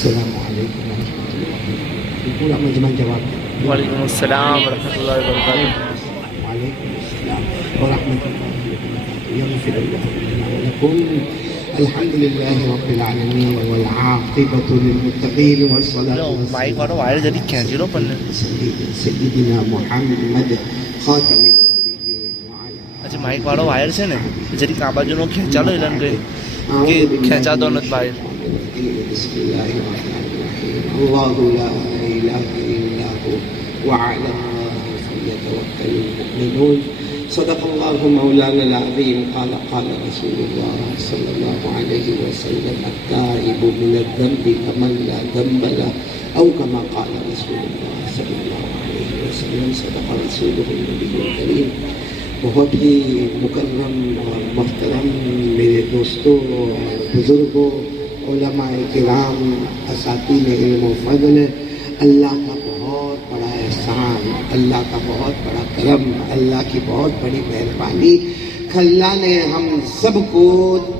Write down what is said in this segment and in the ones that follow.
السلام علیکم ورحمۃ اللہ، پورا مجمع جواب دے۔ وعلیکم السلام ورحمۃ اللہ وبرکاتہ۔ وعلیکم السلام ورحمۃ اللہ وبرکاتہ۔ یغفر اللہ لنا ولکم۔ الحمد للہ رب العالمین والعاقبۃ للمتقین والصلاۃ مائک والا وائر جدی کھینچ لو پڑھنے۔ سیدنا محمد خاتم النبیین وعلی۔ اچھا مائک والا وائر سے نا جدی کعبہ جو کھینچا لو اعلان کرے کہ کھینچا دو نت وائر۔ بسم اللہ الرحمن الرحیم۔ اللہ لا الہ الا هو وعلی اللہ فلیتوکل المؤمنون۔ صدق اللہ مولانا العظیم۔ قال رسول اللہ صلی اللہ علیہ وسلم التائب من الذنب کمن لا ذنب له، او کما قال رسول اللہ صلی اللہ علیہ وسلم۔ صدق رسولہ النبی الکریم۔ بہت ہی مکرم اور محترم میرے دوستوں اور بزرگوں، علماء کرام، اساتذہ علم و فضل، اللہ کا بہت بڑا احسان، اللہ کا بہت بڑا کرم، اللہ کی بہت بڑی مہربانی، اللہ نے ہم سب کو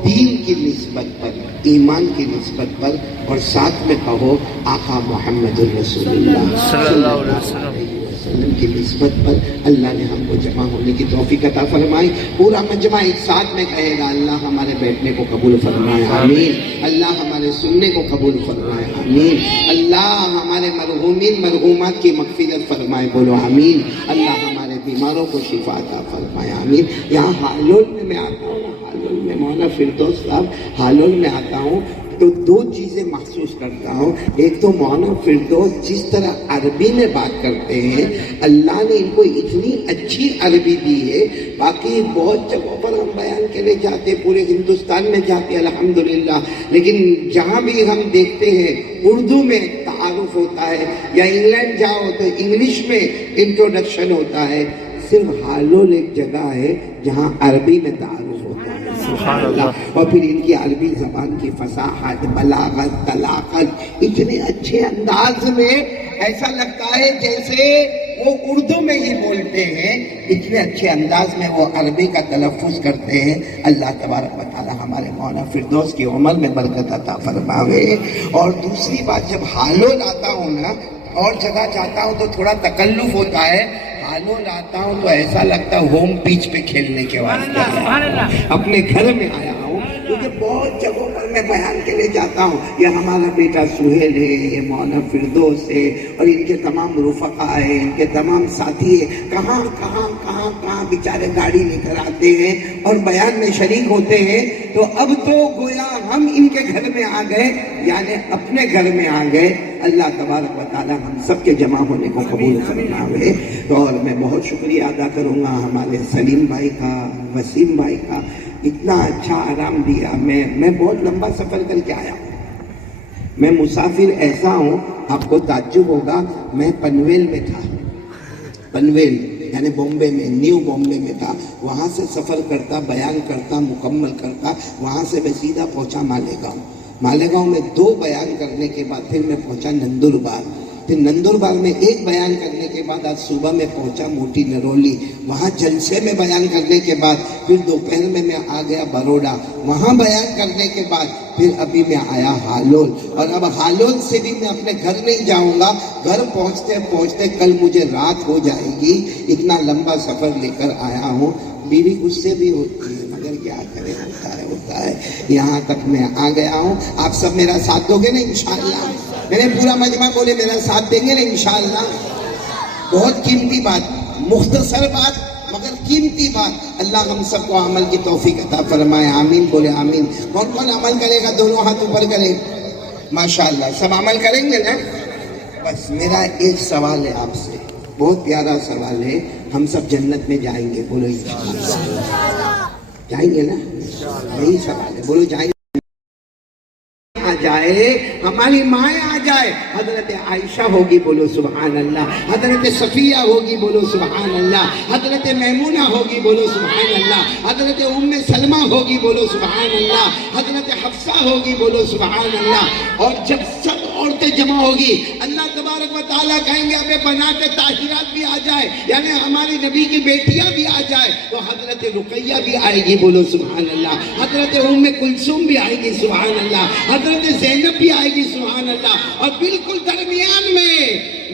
دین کی نسبت پر، ایمان کی نسبت پر، اور ساتھ میں کہو آقا محمد الرسول اللہ صلی اللہ علیہ وسلم کی نسبت پر اللہ نے ہم کو جمع ہونے کی توفیق عطا فرمائی۔ پورا مجمع ایک ساتھ میں کہے گا اللہ ہمارے بیٹھنے کو قبول فرمائے، آمین۔ اللہ ہمارے سننے کو قبول فرمائے، آمین۔ اللہ ہمارے مرحومین مرحومات کی مغفرت فرمائے، بولو آمین۔ اللہ ہمارے بیماروں کو شفا عطا فرمائے، آمین۔ یہاں ہالول میں آتا ہوں، ہالول میں مولانا فردوس صاحب، ہالول میں آتا ہوں تو دو چیزیں محسوس کرتا ہوں۔ ایک تو مولانا فردوس جس طرح عربی میں بات کرتے ہیں، اللہ نے ان کو اتنی اچھی عربی دی ہے۔ باقی بہت جگہوں پر ہم بیان کے لیے جاتے، پورے ہندوستان میں جاتے الحمدللہ، لیکن جہاں بھی ہم دیکھتے ہیں اردو میں تعارف ہوتا ہے، یا انگلینڈ جاؤ تو انگلش میں انٹروڈکشن ہوتا ہے، صرف ہالول ایک جگہ ہے جہاں عربی میں تعارف ہوتا ہے، سبحان اللہ۔ اور پھر ان کی عربی زبان کی فصاحت، بلاغت، طلاقت اتنے اچھے انداز میں، ایسا لگتا ہے جیسے وہ اردو میں ہی بولتے ہیں، اتنے اچھے انداز میں وہ عربی کا تلفظ کرتے ہیں۔ اللہ تبارک و تعالی ہمارے مولانا فردوس کی عمر میں برکت عطا فرماوے۔ اور دوسری بات، جب ہالول آتا ہوں نا، اور جگہ جاتا ہوں تو تھوڑا تکلف ہوتا ہے، ہالول آتا ہوں تو ایسا لگتا ہے ہوم پیچ پہ کھیلنے کے واسطے اپنے گھر میں آیا ہوں، کیونکہ بہت جگہوں پر میں بیان کے لیے جاتا ہوں۔ یہ ہمارا بیٹا سہیل ہے، یہ مولانا فردوس ہے، اور ان کے تمام رفقا ہیں، ان کے تمام ساتھی ہیں، کہاں کہاں کہاں کہاں بیچارے گاڑی لے کر آتے ہیں اور بیان میں شریک ہوتے ہیں۔ تو اب تو گویا ہم ان کے گھر میں آ گئے، یعنی اپنے گھر میں آ گئے۔ اللہ تبارک و تعالی ہم سب کے جمع ہونے کو قبول فرمائے۔ اور میں بہت شکریہ ادا کروں گا ہمارے سلیم بھائی کا، وسیم بھائی کا، اتنا اچھا آرام دیا۔ میں بہت لمبا سفر کر کے آیا ہوں، میں مسافر ایسا ہوں، آپ کو تعجب ہوگا، میں پنویل میں تھا، پنویل یعنی بامبے میں، نیو بامبے میں تھا، وہاں سے سفر کرتا، بیان کرتا، مکمل کرتا، وہاں سے میں سیدھا پہنچا مالیگاؤں۔ مالیگاؤں میں 2 بیان کرنے کے بعد پھر میں پہنچا نندربار، پھر نندربار میں 1 بیان کرنے کے بعد آج صبح میں پہنچا موٹی نرولی، وہاں جلسے میں بیان کرنے کے بعد پھر دوپہر میں آ گیا بروڈا، وہاں بیان کرنے کے بعد پھر ابھی میں آیا ہالول، اور اب ہالول سے بھی میں اپنے گھر نہیں جاؤں گا، گھر پہنچتے پہنچتے کل مجھے رات ہو جائے گی، اتنا لمبا سفر لے کر آیا ہوں۔ بیوی غصے بھی ہوتی ہے، مگر کیا کرے، ہوتا ہے۔ یہاں تک میں آ گیا ہوں، آپ سب میرا ساتھ دو گے نا انشاءاللہ؟ میرے پورا مجمع بولے میرا ساتھ دیں گے نا انشاءاللہ؟ بہت قیمتی بات، مختصر بات مگر قیمتی بات، اللہ ہم سب کو عمل کی توفیق عطا فرمائے، آمین بولے آمین۔ کون کون عمل کرے گا؟ دونوں ہاتھ اوپر کریں، ماشاءاللہ سب عمل کریں گے نا؟ بس میرا ایک سوال ہے آپ سے، بہت پیارا سوال ہے، ہم سب جنت میں جائیں گے؟ بولو انشاءاللہ جائیں گے نا؟ یہی سوال ہے، بولو جائیں گے؟ آ جائے، ہماری مائیں آ جائے، حضرت عائشہ ہوگی، بولو سبحان اللہ، حضرت صفیہ ہوگی، بولو سبحان اللہ، حضرت میمونہ ہوگی، بولو سبحان اللہ، حضرت ام سلمہ ہوگی، بولو سبحان اللہ، حضرت حفصہ ہوگی، بولو سبحان اللہ۔ اور جب سب عورتوں عورتیں جمع ہوگی. اللہ تبارک و تعالیٰ کہیں گے ابے بنات طاہرات بھی آ جائے, یعنی ہماری نبی کی بیٹیاں بھی آ جائے, تو حضرت رقیہ بھی آئے گی, بولو سبحان اللہ. حضرت ام کلثوم بھی آئے گی, سبحان اللہ. حضرت زینب بھی آئے گی, سبحان اللہ. اور بالکل درمیان میں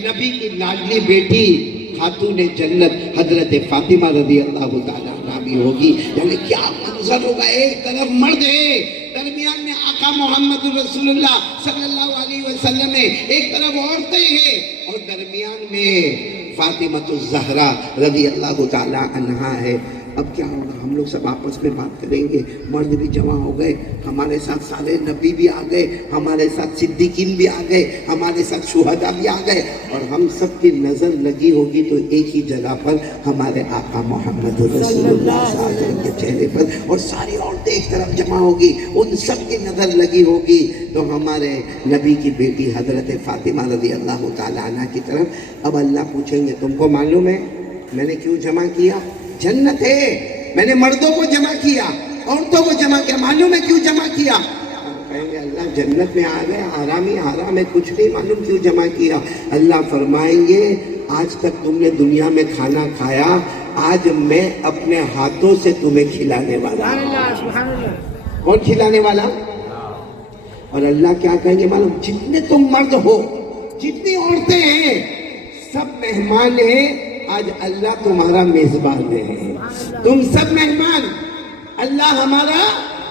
نبی کی لاڈلی بیٹی خاتون جنت حضرت فاطمہ رضی اللہ تعالیٰ عنہ بھی ہوگی. یعنی کیا منظر ہوگا, ایک طرف مرد ہے, درمیان میں آقا محمد رسول اللہ صلی اللہ علیہ وسلم ہے, ایک طرف عورتیں ہیں, اور درمیان میں فاطمہ الزہرا رضی اللہ تعالیٰ عنہا ہے. اب کیا ہوگا, ہم لوگ سب آپس میں بات کریں گے. مرد بھی جمع ہو گئے, ہمارے ساتھ سارے نبی بھی آ گئے, ہمارے ساتھ صدیقین بھی آ گئے, ہمارے ساتھ شہداء بھی آ گئے, اور ہم سب کی نظر لگی ہوگی تو ایک ہی جگہ پر ہمارے آقا محمد رسول اللہ صلی اللہ علیہ وسلم کے چہرے پر, اور ساری عورتیں ایک طرف جمع ہوگی, ان سب کی نظر لگی ہوگی تو ہمارے نبی کی بیٹی حضرت فاطمہ رضی اللہ تعالیٰ عنہ کی طرف. اب اللہ پوچھیں گے تم کو معلوم ہے میں نے کیوں جمع کیا؟ جنت ہے, میں نے مردوں کو جمع کیا, عورتوں کو جمع کیا, معلوم ہے کیوں جمع کیا؟ کہیں گے اللہ جنت میں آ گئے, آرام ہی آرام ہے, کچھ نہیں معلوم کیوں جمع کیا. اللہ فرمائیں گے آج تک تم نے دنیا میں کھانا کھایا, آج میں اپنے ہاتھوں سے تمہیں کھلانے والا. کون کھلانے والا؟ اور اللہ کیا کہیں گے معلوم, جتنے تم مرد ہو, جتنی عورتیں ہیں, سب مہمان ہیں, آج اللہ تمہارا میزبان ہے. تم سب مہمان, اللہ ہمارا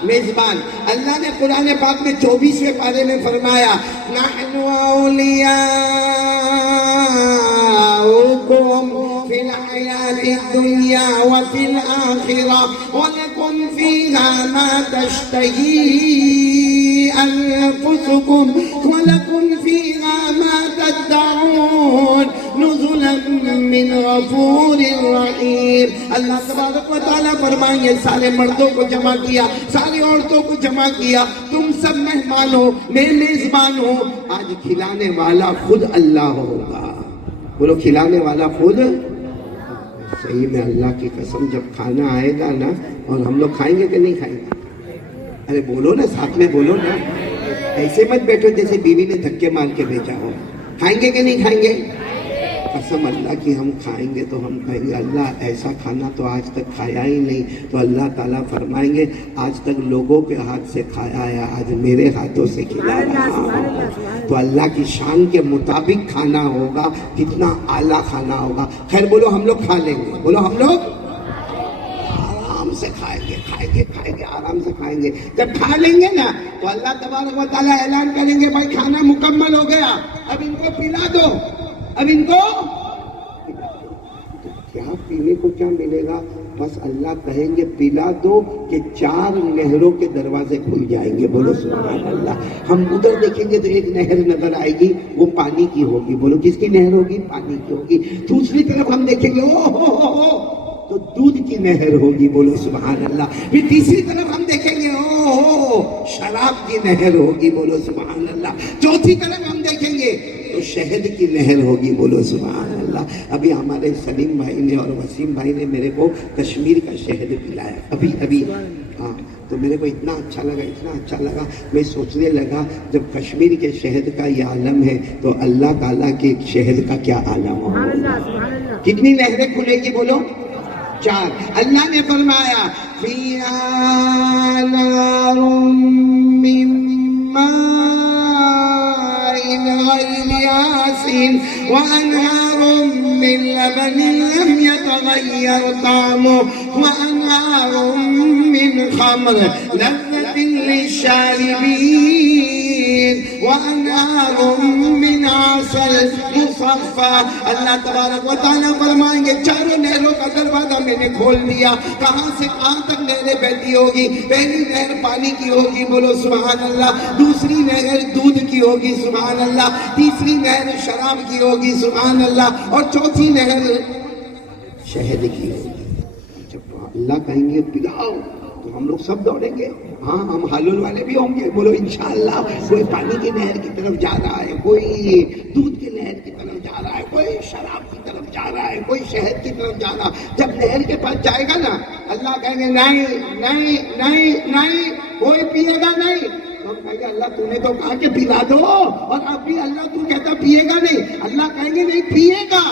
میزبان. اللہ نے قرآن پاک میں 24ویں پارے میں فرمایا نحن اولیاؤکم فی الحیات الدنیا وفی الآخرہ ولکم فیہا ما تشتہی انفسکم ولکم فیہا ما تدعون نزلا من غفور رحیم. اللہ تبارک و تعالیٰ فرمائیں گے سارے مردوں کو جمع کیا, ساری عورتوں کو جمع کیا, تم سب مہمان ہو, میں میزبان ہوں, آج کھلانے والا خود اللہ ہوگا. بولو کھلانے والا خود. صحیح میں اللہ کی قسم, جب کھانا آئے گا نا, اور ہم لوگ کھائیں گے کہ نہیں کھائیں گے؟ ارے بولو نا, ساتھ میں بولو نا, ایسے مت بیٹھو جیسے بیوی نے دھکے مار کے بھیجا ہو. کھائیں گے کہ نہیں کھائیں گے؟ قسم اللہ کی ہم کھائیں گے تو ہم کہیں گے اللہ ایسا کھانا تو آج تک کھایا ہی نہیں. تو اللہ تعالیٰ فرمائیں گے آج تک لوگوں کے ہاتھ سے کھایا ہے, آج میرے ہاتھوں سے کھلا رہا ہوں. تو اللہ کی شان کے مطابق کھانا ہوگا, کتنا اعلیٰ کھانا ہوگا. خیر بولو ہم لوگ کھا لیں گے, بولو ہم لوگ آرام سے کھائیں گے, کھائیں گے, کھائیں گے, آرام سے کھائیں گے. جب کھا لیں گے نا تو اللہ تبارک و تعالیٰ اعلان کریں گے بھائی کھانا مکمل ہو گیا, اب ان کو پلا دو. اب ان کو کیا پینے کو کیا ملے گا؟ بس اللہ کہیں گے پلا دو کہ 4 نہروں کے دروازے کھل جائیں گے. بولو سبحان اللہ. ہم ادھر دیکھیں گے تو ایک نہر نظر آئے گی, وہ پانی کی ہوگی. بولو کس کی نہر ہوگی؟ پانی کی ہوگی. دوسری طرف ہم دیکھیں گے او ہو تو دودھ کی نہر ہوگی. بولو سبحان اللہ. پھر تیسری طرف ہم دیکھیں گے او ہو شراب کی نہر ہوگی. بولو سبحان اللہ. چوتھی طرف ہم دیکھیں گے تو شہد کی نہر ہوگی. بولو سبحان اللہ. ابھی ہمارے سلیم بھائی نے اور وسیم بھائی نے میرے کو کشمیر کا شہد پلایا ابھی. ہاں تو میرے کو اتنا اچھا لگا, میں سوچنے لگا جب کشمیر کے شہد کا یہ عالم ہے تو اللہ تعالیٰ کے شہد کا کیا عالم ہوگا. کتنی نہریں کھلے گی؟ بولو 4. اللہ نے فرمایا فیہا نار من غير آسن وأنهار من لبن لم يتغير طعمه وأنهار من خمر لذة للشاربين وأنهار من عسل مصفى. اللہ تبارک و تعالیٰ فرمائیں گے 4 نہروں کا دروازہ میں نے کھول دیا. کہاں سے کہاں تک نہریں بہتی ہوگی؟ پہلی نہر پانی کی ہوگی. بولو سبحان اللہ. دوسری نہر دودھ کی ہوگی. سبحان اللہ. تیسری نہر شراب کی ہوگی. سبحان اللہ. اور چوتھی نہر شہد کی ہوگی. جب اللہ کہیں گے پلاؤ تو ہم لوگ سب دوڑیں گے. ہاں ہم حلول والے بھی ہوں گے. بولو انشاءاللہ. کوئی پانی کی نہر کی طرف جا رہا ہے, کوئی دودھ کی نہر کی طرف جا رہا ہے, کوئی شراب کی طرف جا رہا ہے, کوئی شہد کی طرف جا رہا. جب نہر کے پاس جائے گا نا اللہ کہیں گے نہیں نہیں نہیں نہیں, کوئی پیے گا نہیں. تو ہم کہیں گے اللہ تو نے تو کہا کہ پلا دو، اور ابھی اللہ تو کہتا پیے گا نہیں، اللہ کہیں گے نہیں پیے گا،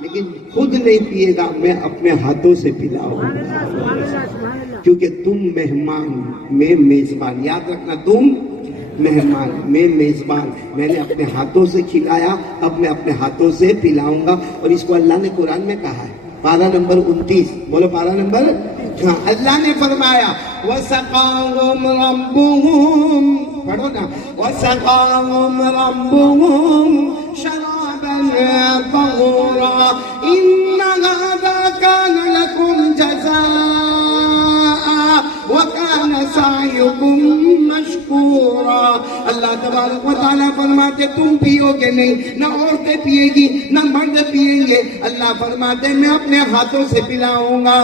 لیکن خود نہیں پیے گا، میں اپنے ہاتھوں سے پلاؤں گا، کیونکہ تم مہمان میں میزبان، یاد رکھنا تم مہمان میں میزبان، میں نے اپنے ہاتھوں سے کھلایا، اب میں اپنے ہاتھوں سے پلاؤں گا، اور اس کو اللہ نے قرآن میں کہا ہے، پارہ نمبر 29، بولو پارہ نمبر، ہاں اللہ نے فرمایا وَسَقَاهُمْ رَبُّهُمْ، پڑھو نا، وَسَقَاهُمْ رَبُّهُمْ شَرَابًا طَهُورًا إِنَّ هَذَا كَانَ لَكُمْ جَزَاءً وَكَانَ سَعْيُكُمْ مَشْكُورًا۔ اللہ تبارک و تعالیٰ فرماتے تم پیو گے نہیں، نہ عورتیں پیے گی نہ مرد پیئیں گے، اللہ فرماتے میں اپنے ہاتھوں سے پلاؤں گا۔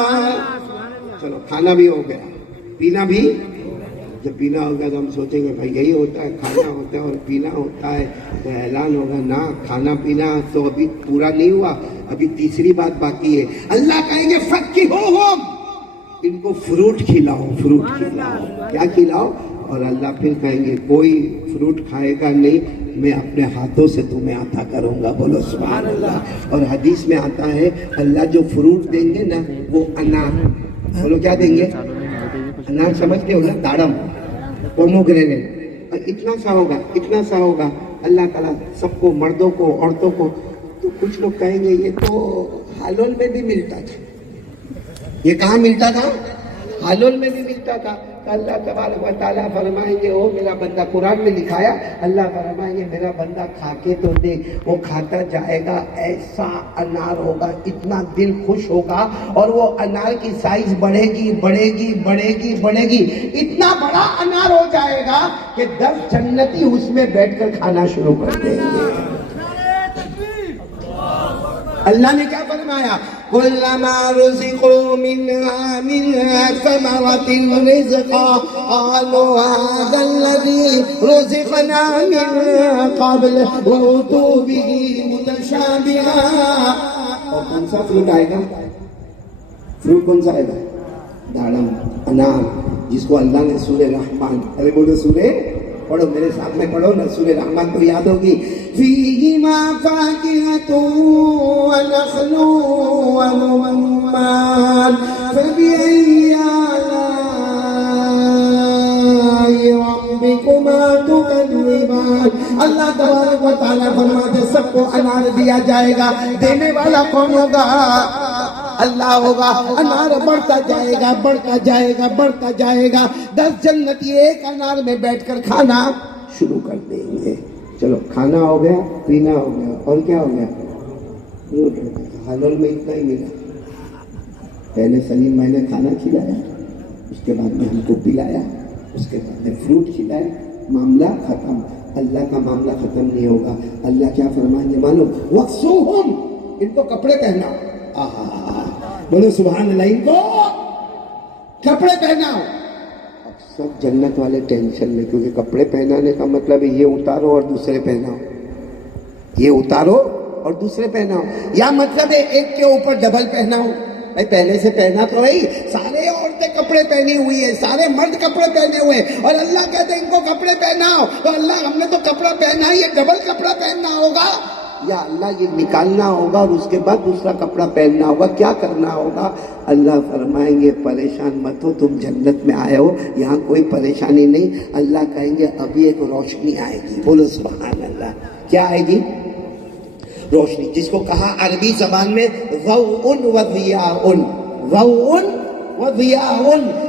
چلو کھانا بھی ہو گیا، پینا بھی، جب پینا ہوگا تو ہم سوچیں گے بھائی یہی ہوتا ہے، کھانا ہوتا ہے اور پینا ہوتا ہے، تو اعلان ہوگا نا کھانا پینا تو ابھی پورا نہیں ہوا، ابھی تیسری بات باقی ہے، اللہ کہیں گے فَكِّهُوهُمْ، ان کو فروٹ کھلاؤ، فروٹ کھلاؤ، کیا کھلاؤ، اور اللہ پھر کہیں گے کوئی فروٹ کھائے گا نہیں، میں اپنے ہاتھوں سے تمہیں عطا کروں گا، بولو سبحان اللہ۔ اور حدیث میں آتا ہے اللہ جو فروٹ دیں گے نا وہ انار، بولو کیا دیں گے، انار سمجھتے ہو نا، داڑم، پوموگرینیٹ، اور اتنا سا ہوگا، اتنا سا ہوگا، اللہ تعالیٰ سب کو، مردوں کو عورتوں کو، تو کچھ لوگ کہیں گے یہ تو حالول میں بھی ملتا تھا، یہ کہاں ملتا تھا، حالول میں بھی ملتا تھا، تو اللہ تبارک و تعالیٰ فرمائیں گے او میرا بندہ، قرآن میں لکھایا، اللہ فرمائیں گے میرا بندہ کھا کے تو دیکھ، وہ کھاتا جائے گا، ایسا انار ہوگا، اتنا دل خوش ہوگا، اور وہ انار کی سائز بڑھے گی بڑھے گی بڑھے گی بڑھے گی، اتنا بڑا انار ہو جائے گا کہ 10 جنتی اس میں بیٹھ کر کھانا شروع کر دیں گے۔ اللہ نے کیا فرمایا، كُلَّمَا رُزِقُوا مِنْهَا مِنْ ثَمَرَةٍ رِزْقًا قَالُوا هَذَا الَّذِي رُزِقْنَا مِنْ قَبْلُ وَأُتُوا بِهِ مُتَشَابِهًا۔ اور کون سا فروٹ آئے گا، فروٹ کون سا آئے گا، داڑم، انار، جس کو اللہ نے سورہ رحمان، ارے بولو سورہ، پڑھو میرے ساتھ میں پڑھو نا، سورہ رحمان تو یاد ہوگی، فِيهِمَا فَاكِهَةٌ وَنَخْلٌ وَرُمَّانٌ فَبِأَيِّ آلَاءِ رَبِّكُمَا تُكَذِّبَانِ۔ اللہ تبارک و تعالیٰ فرماتے سب کو انار دیا جائے گا، دینے والا کون ہوگا، اللہ ہوگا، انار بڑھتا جائے گا بڑھتا جائے گا بڑھتا جائے گا، 10 جنتی ایک انار میں بیٹھ کر کھانا شروع کر دیں گے۔ چلو کھانا ہو گیا، پینا ہو گیا، اور کیا ہو گیا، فروٹ ہو گیا، حلال میں اتنا ہی ملا، پہلے سلیم میں نے کھانا کھلایا، اس کے بعد میں ہم کو پلایا، اس کے بعد میں فروٹ کھلایا، معاملہ ختم۔ اللہ کا معاملہ ختم نہیں ہوگا، اللہ کیا فرمائیں گے معلوم، وَقْسُوهُمْ، ان کو کپڑے پہناؤ، بولو سبحان اللہ، ان کو کپڑے پہناؤ۔ اب سب جنت والے ٹینشن میں، کیونکہ کپڑے پہنانے کا مطلب یہ اتارو اور دوسرے پہناؤ، یہ اتارو اور دوسرے پہناؤ، یا مطلب ہے ایک کے اوپر ڈبل پہناؤ، بھائی پہلے سے پہنا تو ہے، سارے عورتیں کپڑے پہنی ہوئی ہیں، سارے مرد کپڑے پہنے ہوئے، اور اللہ کہتے ہیں ان کو کپڑے پہناؤ، تو اللہ ہم نے تو کپڑا پہنا ہے، یہ ڈبل کپڑا پہننا ہوگا، یا اللہ یہ نکالنا ہوگا اور اس کے بعد دوسرا کپڑا پہننا ہوگا، کیا کرنا ہوگا؟ اللہ فرمائیں گے پریشان مت ہو، تم جنت میں آئے ہو، یہاں کوئی پریشانی نہیں، اللہ کہیں گے ابھی ایک روشنی آئے گی، بولو سبحان اللہ، کیا آئے گی؟ روشنی، جس کو کہا عربی زبان میں ضوء و ضیاء، ضوء و ضیاء،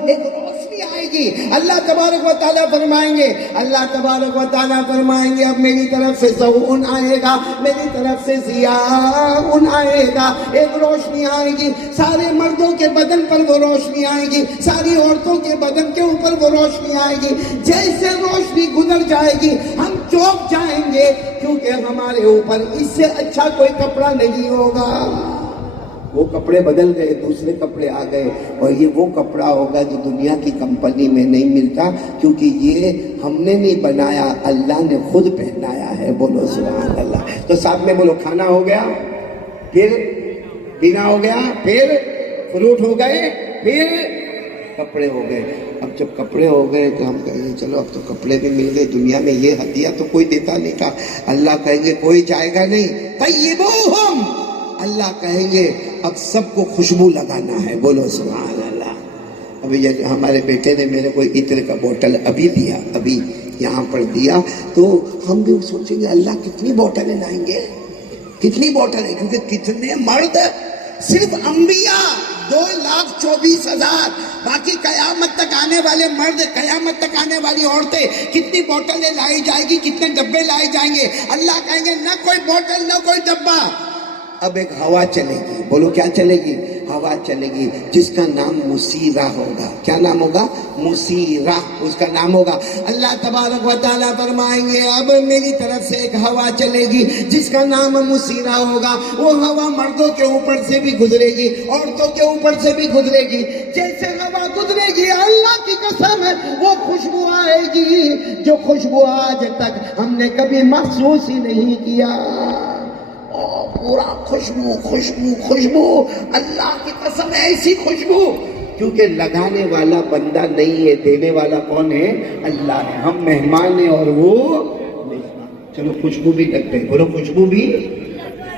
ایک روشنی آئے گی۔ اللہ تبارک و تعالیٰ فرمائیں گے، اللہ تبارک و تعالیٰ فرمائیں گے اب میری طرف سے ضوء آئے گا، میری طرف سے ضیاء آئے گا، ایک روشنی آئے گی، سارے مردوں کے بدن پر وہ روشنی آئے گی، ساری عورتوں کے بدن کے اوپر وہ روشنی آئے گی، جیسے روشنی گزر جائے گی ہم چوک جائیں گے، کیونکہ ہمارے اوپر اس سے اچھا کوئی کپڑا نہیں ہوگا۔ وہ کپڑے بدل گئے، دوسرے کپڑے آ گئے، اور یہ وہ کپڑا ہوگا جو دنیا کی کمپنی میں نہیں ملتا، کیونکہ یہ ہم نے نہیں بنایا، اللہ نے خود پہنایا ہے، بولو سبحان اللہ۔ تو ساتھ میں بولو کھانا ہو گیا، پھر پینا ہو گیا، پھر فروٹ ہو گئے، پھر کپڑے ہو گئے۔ اب جب کپڑے ہو گئے تو ہم کہیں گے چلو اب تو کپڑے بھی مل گئے, دنیا میں یہ ہدیہ تو کوئی دیتا نہیں تھا. اللہ کہیں گے کوئی جائے گا نہیں, طیبوہم, اللہ کہیں گے اب سب کو خوشبو لگانا ہے. بولو سبحان اللہ. ابھی ہمارے بیٹے نے میرے کو عطر کا بوٹل ابھی دیا, ابھی یہاں پر دیا, تو ہم بھی سوچیں گے اللہ کتنی بوٹلیں لائیں گے, کتنی بوٹلیں, کیونکہ کتنے مرد, صرف انبیاء 2,24,000, باقی قیامت تک آنے والے مرد, قیامت تک آنے والی عورتیں, کتنی بوٹلیں لائی جائے گی, کتنے ڈبے لائے جائیں گے. اللہ کہیں گے نہ کوئی بوٹل نہ کوئی ڈبہ, اب ایک ہوا چلے گی. بولو کیا چلے گی؟ ہوا چلے گی جس کا نام مسیرہ ہوگا. کیا نام ہوگا؟ مسیرہ, اس کا نام ہوگا. اللہ تبارک و تعالیٰ فرمائیں گے اب میری طرف سے ایک ہوا چلے گی جس کا نام مسیرہ ہوگا. وہ ہوا مردوں کے اوپر سے بھی گزرے گی, عورتوں کے اوپر سے بھی گزرے گی. جیسے ہوا گزرے گی اللہ کی قسم ہے وہ خوشبو آئے گی جو خوشبو آج تک ہم نے کبھی محسوس ہی نہیں کیا. پورا خوشبو خوشبو خوشبو, اللہ کی قسم ایسی خوشبو, کیونکہ لگانے والا بندہ نہیں ہے, دینے والا کون ہے؟ اللہ ہے. ہم مہمان ہیں اور وہ میزبان. چلو خوشبو بھی لگ گئی, بولو خوشبو بھی.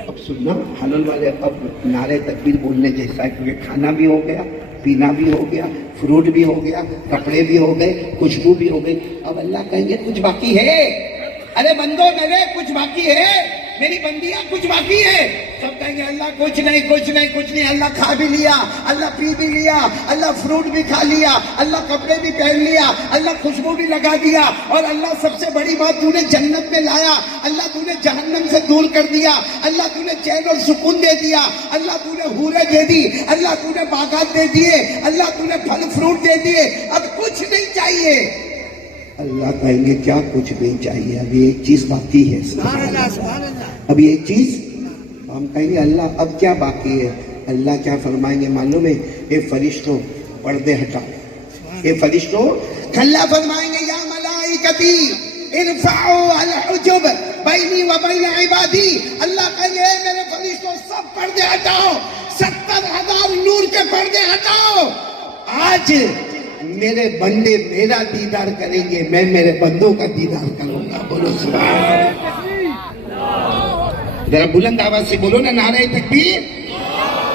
اب سننا حلال والے, اب نعرے تکبیر بولنے جیسا ہے, کیونکہ کھانا بھی ہو گیا, پینا بھی ہو گیا, فروٹ بھی ہو گیا, کپڑے بھی ہو گئے, خوشبو بھی ہو گئی. اب اللہ کہیں گے کچھ باقی ہے؟ ارے بندوں میرے کچھ باقی ہے, میری بندیاں کچھ باقی ہے. سب کہیں گے اللہ کچھ نہیں کچھ نہیں کچھ نہیں. اللہ کھا بھی لیا, اللہ پی بھی لیا, اللہ فروٹ بھی کھا لیا, اللہ کپڑے بھی پہن لیا, اللہ خوشبو بھی لگا دیا, اور اللہ سب سے بڑی بات تو نے جنت میں لایا, اللہ تو نے جہنم سے دور کر دیا, اللہ تو نے چین اور سکون دے دیا, اللہ تو نے حوریں دے دی, اللہ تو نے باغات دے دیے, اللہ تو نے پھل فروٹ دے دیے, اب کچھ نہیں چاہیے. اللہ کہیں گے کیا کچھ نہیں چاہیے, ابھی ایک چیز باقی ہے. ابھی ایک چیز. ہم کہیں گے اللہ اب کیا باقی ہے؟ اللہ کیا فرمائیں گے معلوم ہے؟ اے فرشتوں پردے ہٹاؤ. اے فرشتوں اللہ فرمائیں گے یا ملائکتی ارفعوا الحجب بینی و بین عبادی. اللہ کہیں گے میرے فرشتوں سب پردے ہٹاؤ, 70,000 نور کے پردے ہٹاؤ. آج میرے بندے میرا دیدار کریں گے, میں میرے بندوں کا دیدار کروں گا. بولو سبحان اللہ. ذرا بلند آواز سے بولو نا نعرہ تکبیر.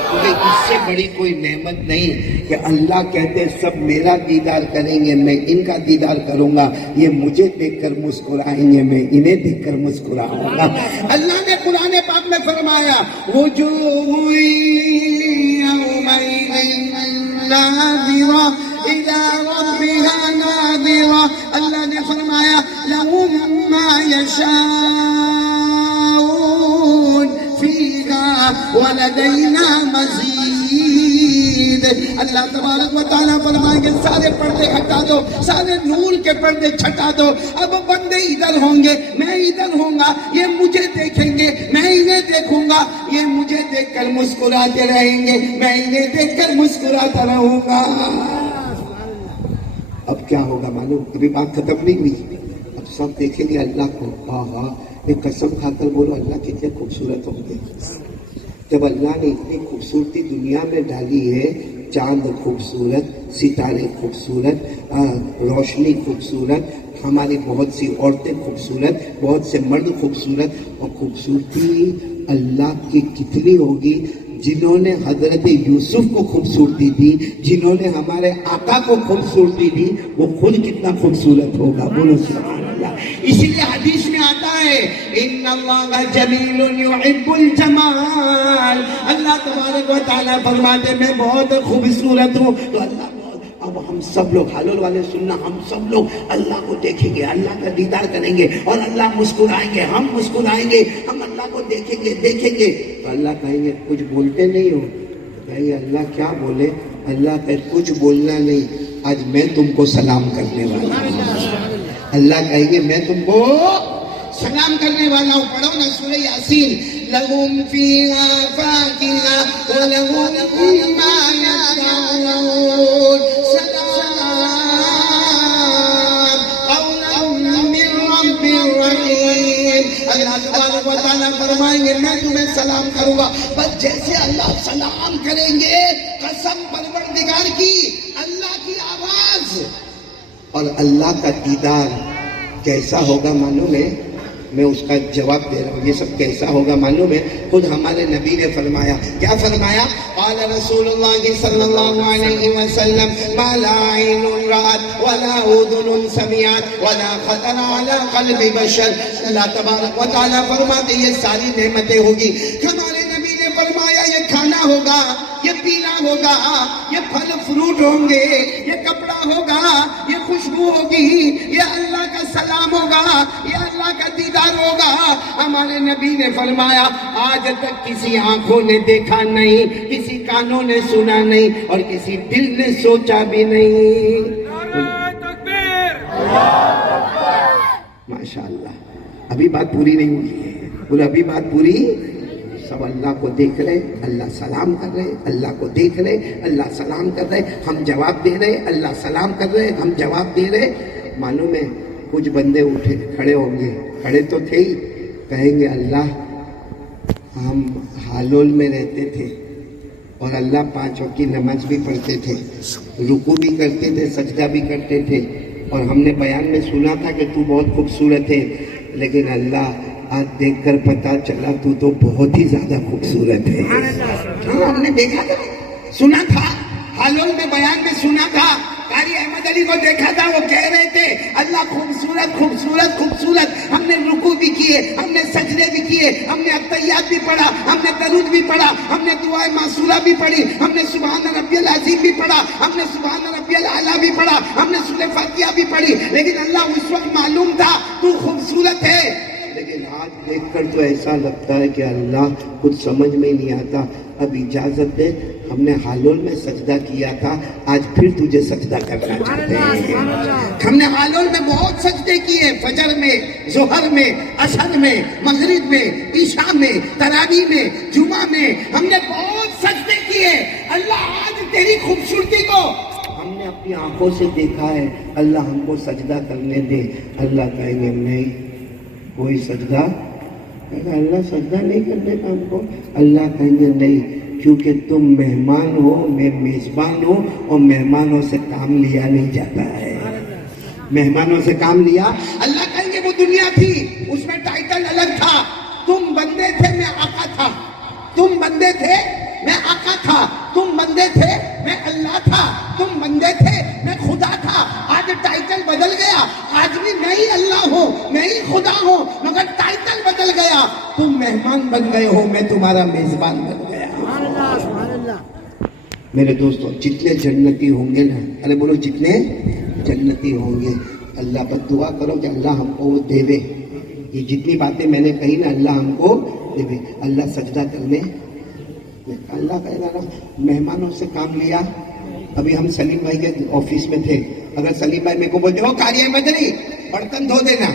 کیونکہ اس سے بڑی کوئی نعمت نہیں کہ اللہ کہتے سب میرا دیدار کریں گے, میں ان کا دیدار کروں گا. یہ مجھے دیکھ کر مسکرائیں گے, میں انہیں دیکھ کر مسکراؤں گا. اللہ نے قرآن پاک میں فرمایا وجوہ یومئذ ناظرہ اِلَىٰ رَبِّهَا نَاظِرَةٌ. اللہ نے فرمایا لَهُم مَّا يَشَاءُونَ فِيهَا وَلَدَيْنَا مَزِيدٌ. اللہ تبارک و تعالیٰ فرمائیں گے سارے پردے ہٹا دو, سارے نور کے پردے چھٹا دو. اب بندے ادھر ہوں گے, میں ادھر ہوں گا, یہ مجھے دیکھیں گے, میں انہیں دیکھوں گا, یہ مجھے دیکھ کر مسکراتے رہیں گے, میں انہیں دیکھ کر مسکراتا رہوں گا. اب کیا ہوگا معلوم؟ ابھی بات ختم نہیں ہوئی. اب سب دیکھیں گے اللہ کو. ہاں ایک قسم کھا کر بولو اللہ کتنے خوبصورت ہوں گے. جب اللہ نے اتنی خوبصورتی دنیا میں ڈالی ہے, چاند خوبصورت, ستارے خوبصورت, روشنی خوبصورت, ہماری بہت سی عورتیں خوبصورت, بہت سے مرد خوبصورت, اور خوبصورتی اللہ کی کتنی ہوگی جنہوں نے حضرت یوسف کو خوبصورتی دی, جنہوں نے ہمارے آقا کو خوبصورتی دی, وہ خود کتنا خوبصورت ہوگا. بولو سبحان اللہ. اسی لیے حدیث میں آتا ہے ان اللہ جمیل یحب الجمال. اللہ تبارک و تعالیٰ فرماتے میں بہت خوبصورت ہوں. تو اللہ اب ہم سب لوگ حلال والے سننا, ہم سب لوگ اللہ کو دیکھیں گے, اللہ کا دیدار کریں گے, اور اللہ مسکرائیں گے, ہم مسکرائیں گے, ہم اللہ کو دیکھیں گے دیکھیں گے. تو اللہ کہیں گے کچھ بولتے نہیں ہو. کہیں گے اللہ کیا بولے؟ اللہ کہے کچھ بولنا نہیں, آج میں تم کو سلام کرنے والا ہوں. اللہ کہیں گے میں تم کو سلام کرنے والا ہوں. پڑھو نا سورہ یاسین. لَهُمْ فِيهَا فَاكِهَةٌ وَلَهُمْ مَا يَدَّعُونَ سَلَامٌ قَوْلًا مِّن رَّبٍّ رَّحِيمٍ. اللہ تبارک و تعالیٰ فرمائیں گے میں تمہیں سلام کروں گا. بس جیسے اللہ سلام کریں گے, قسم پروردگار کی, اللہ کی آواز اور اللہ کا دیدار کیسا ہوگا معلوم ہے؟ میں اس کا جواب دے رہا ہوں. یہ سب کیسا ہوگا معلوم ہے؟ خود ہمارے نبی نے فرمایا. کیا فرمایا؟ قال رسول اللہ صلی اللہ علیہ وسلم ما لا عین رأت ولا اذن سمعت ولا خطر على قلب بشر. اللہ تبارک و تعالیٰ فرماتے یہ ساری نعمتیں ہوگی. ہمارے نبی نے فرمایا یہ کھانا ہوگا, یہ پینا ہوگا, یہ پھل فروٹ ہوں گے, یہ کپڑا ہوگا, یہ خوشبو ہوگی, یہ اللہ کا سلام ہوگا, یہ اللہ کا دیدار ہوگا. ہمارے نبی نے فرمایا آج تک کسی آنکھوں نے دیکھا نہیں, کسی کانوں نے سنا نہیں, اور کسی دل نے سوچا بھی نہیں. ماشاءاللہ. ابھی بات پوری نہیں ہوئی ہے. بولو ابھی بات پوری. سب اللہ کو دیکھ رہے, اللہ سلام کر رہے, اللہ کو دیکھ رہے, اللہ سلام کر رہے, ہم جواب دے رہے, اللہ سلام کر رہے, ہم جواب دے رہے. معلوم ہے کچھ بندے اٹھے کھڑے ہوں گے, کھڑے تو تھے ہی, کہیں گے اللہ ہم ہالول میں رہتے تھے اور اللہ 5 وقت کی نماز بھی پڑھتے تھے, رکوع بھی کرتے تھے, سجدہ بھی کرتے تھے, اور ہم نے بیان میں سنا تھا کہ تو بہت خوبصورت ہے, لیکن اللہ آج دیکھ کر پتا چلا تو بہت ہی زیادہ خوبصورت ہے. ہاں ہم نے دیکھا تھا, سنا تھا, حالول میں بیان میں سنا تھا, قاری احمد علی کو دیکھا تھا, وہ کہہ رہے تھے اللہ خوبصورت خوبصورت خوبصورت. ہم نے رکوع بھی کیے, ہم نے سجدے بھی کیے, ہم نے التحیات بھی پڑھا, ہم نے درود بھی پڑھا, ہم نے دعائے معصورہ بھی پڑھی, ہم نے سبحان ربی العظیم بھی پڑھا, ہم نے سبحان ربی الاعلیٰ بھی پڑھا, ہم نے سورہ فاتحہ بھی پڑھی, لیکن اللہ اس وقت معلوم تھا تو خوبصورت ہے. لیکن آج دیکھ کر تو ایسا لگتا ہے کہ اللہ کچھ سمجھ میں نہیں آتا. اب اجازت دے, ہم نے حالول میں سجدہ کیا تھا, آج پھر تجھے سجدہ کرنا چاہتے ہیں. ہم نے حالول میں بہت سجدے کیے, فجر میں, ظہر میں, عصر میں, مغرب میں, عشاء میں, تراویح میں, جمعہ میں, ہم نے بہت سجدے کیے. اللہ آج تیری خوبصورتی کو ہم نے اپنی آنکھوں سے دیکھا ہے, اللہ ہم کو سجدہ کرنے دے. اللہ کہیں گے نہیں کوئی سجدہ, اللہ سجدہ نہیں کرنے کا ہم کو. اللہ کہیں گے نہیں, کیونکہ تم مہمان ہو, میں میزبان ہوں, اور مہمانوں سے کام لیا نہیں جاتا ہے. مہمانوں سے کام لیا. اللہ کہیں گے وہ دنیا تھی, اس میں ٹائٹل الگ تھا. تم بندے تھے, میں آقا تھا. تم بندے تھے, میں آقا تھا. تم بندے تھے, میں اللہ تھا. تم بندے تھے, میں خدا تھا. آج ٹائٹل بدل گیا. آج بھی میں ہی اللہ ہوں, میں ہی خدا ہوں, مگر ٹائٹل بدل گیا. تم مہمان بن گئے ہو, میں تمہارا میزبان بن گیا. میرے دوستوں, جتنے جنتی ہوں گے نا, ارے بولو جتنے جنتی ہوں گے, اللہ پر دعا کرو کہ اللہ ہم کو وہ دے دے. یہ جتنی باتیں میں نے کہی نا, اللہ ہم کو دے دے. اللہ سجدہ کرنے, اللہ کہے گا مہمانوں سے کام لیا. ابھی ہم سلیم بھائی کے آفس میں تھے, اگر سلیم بھائی میرے کو بولتے ہو قاری احمد علی برتن دھو دینا,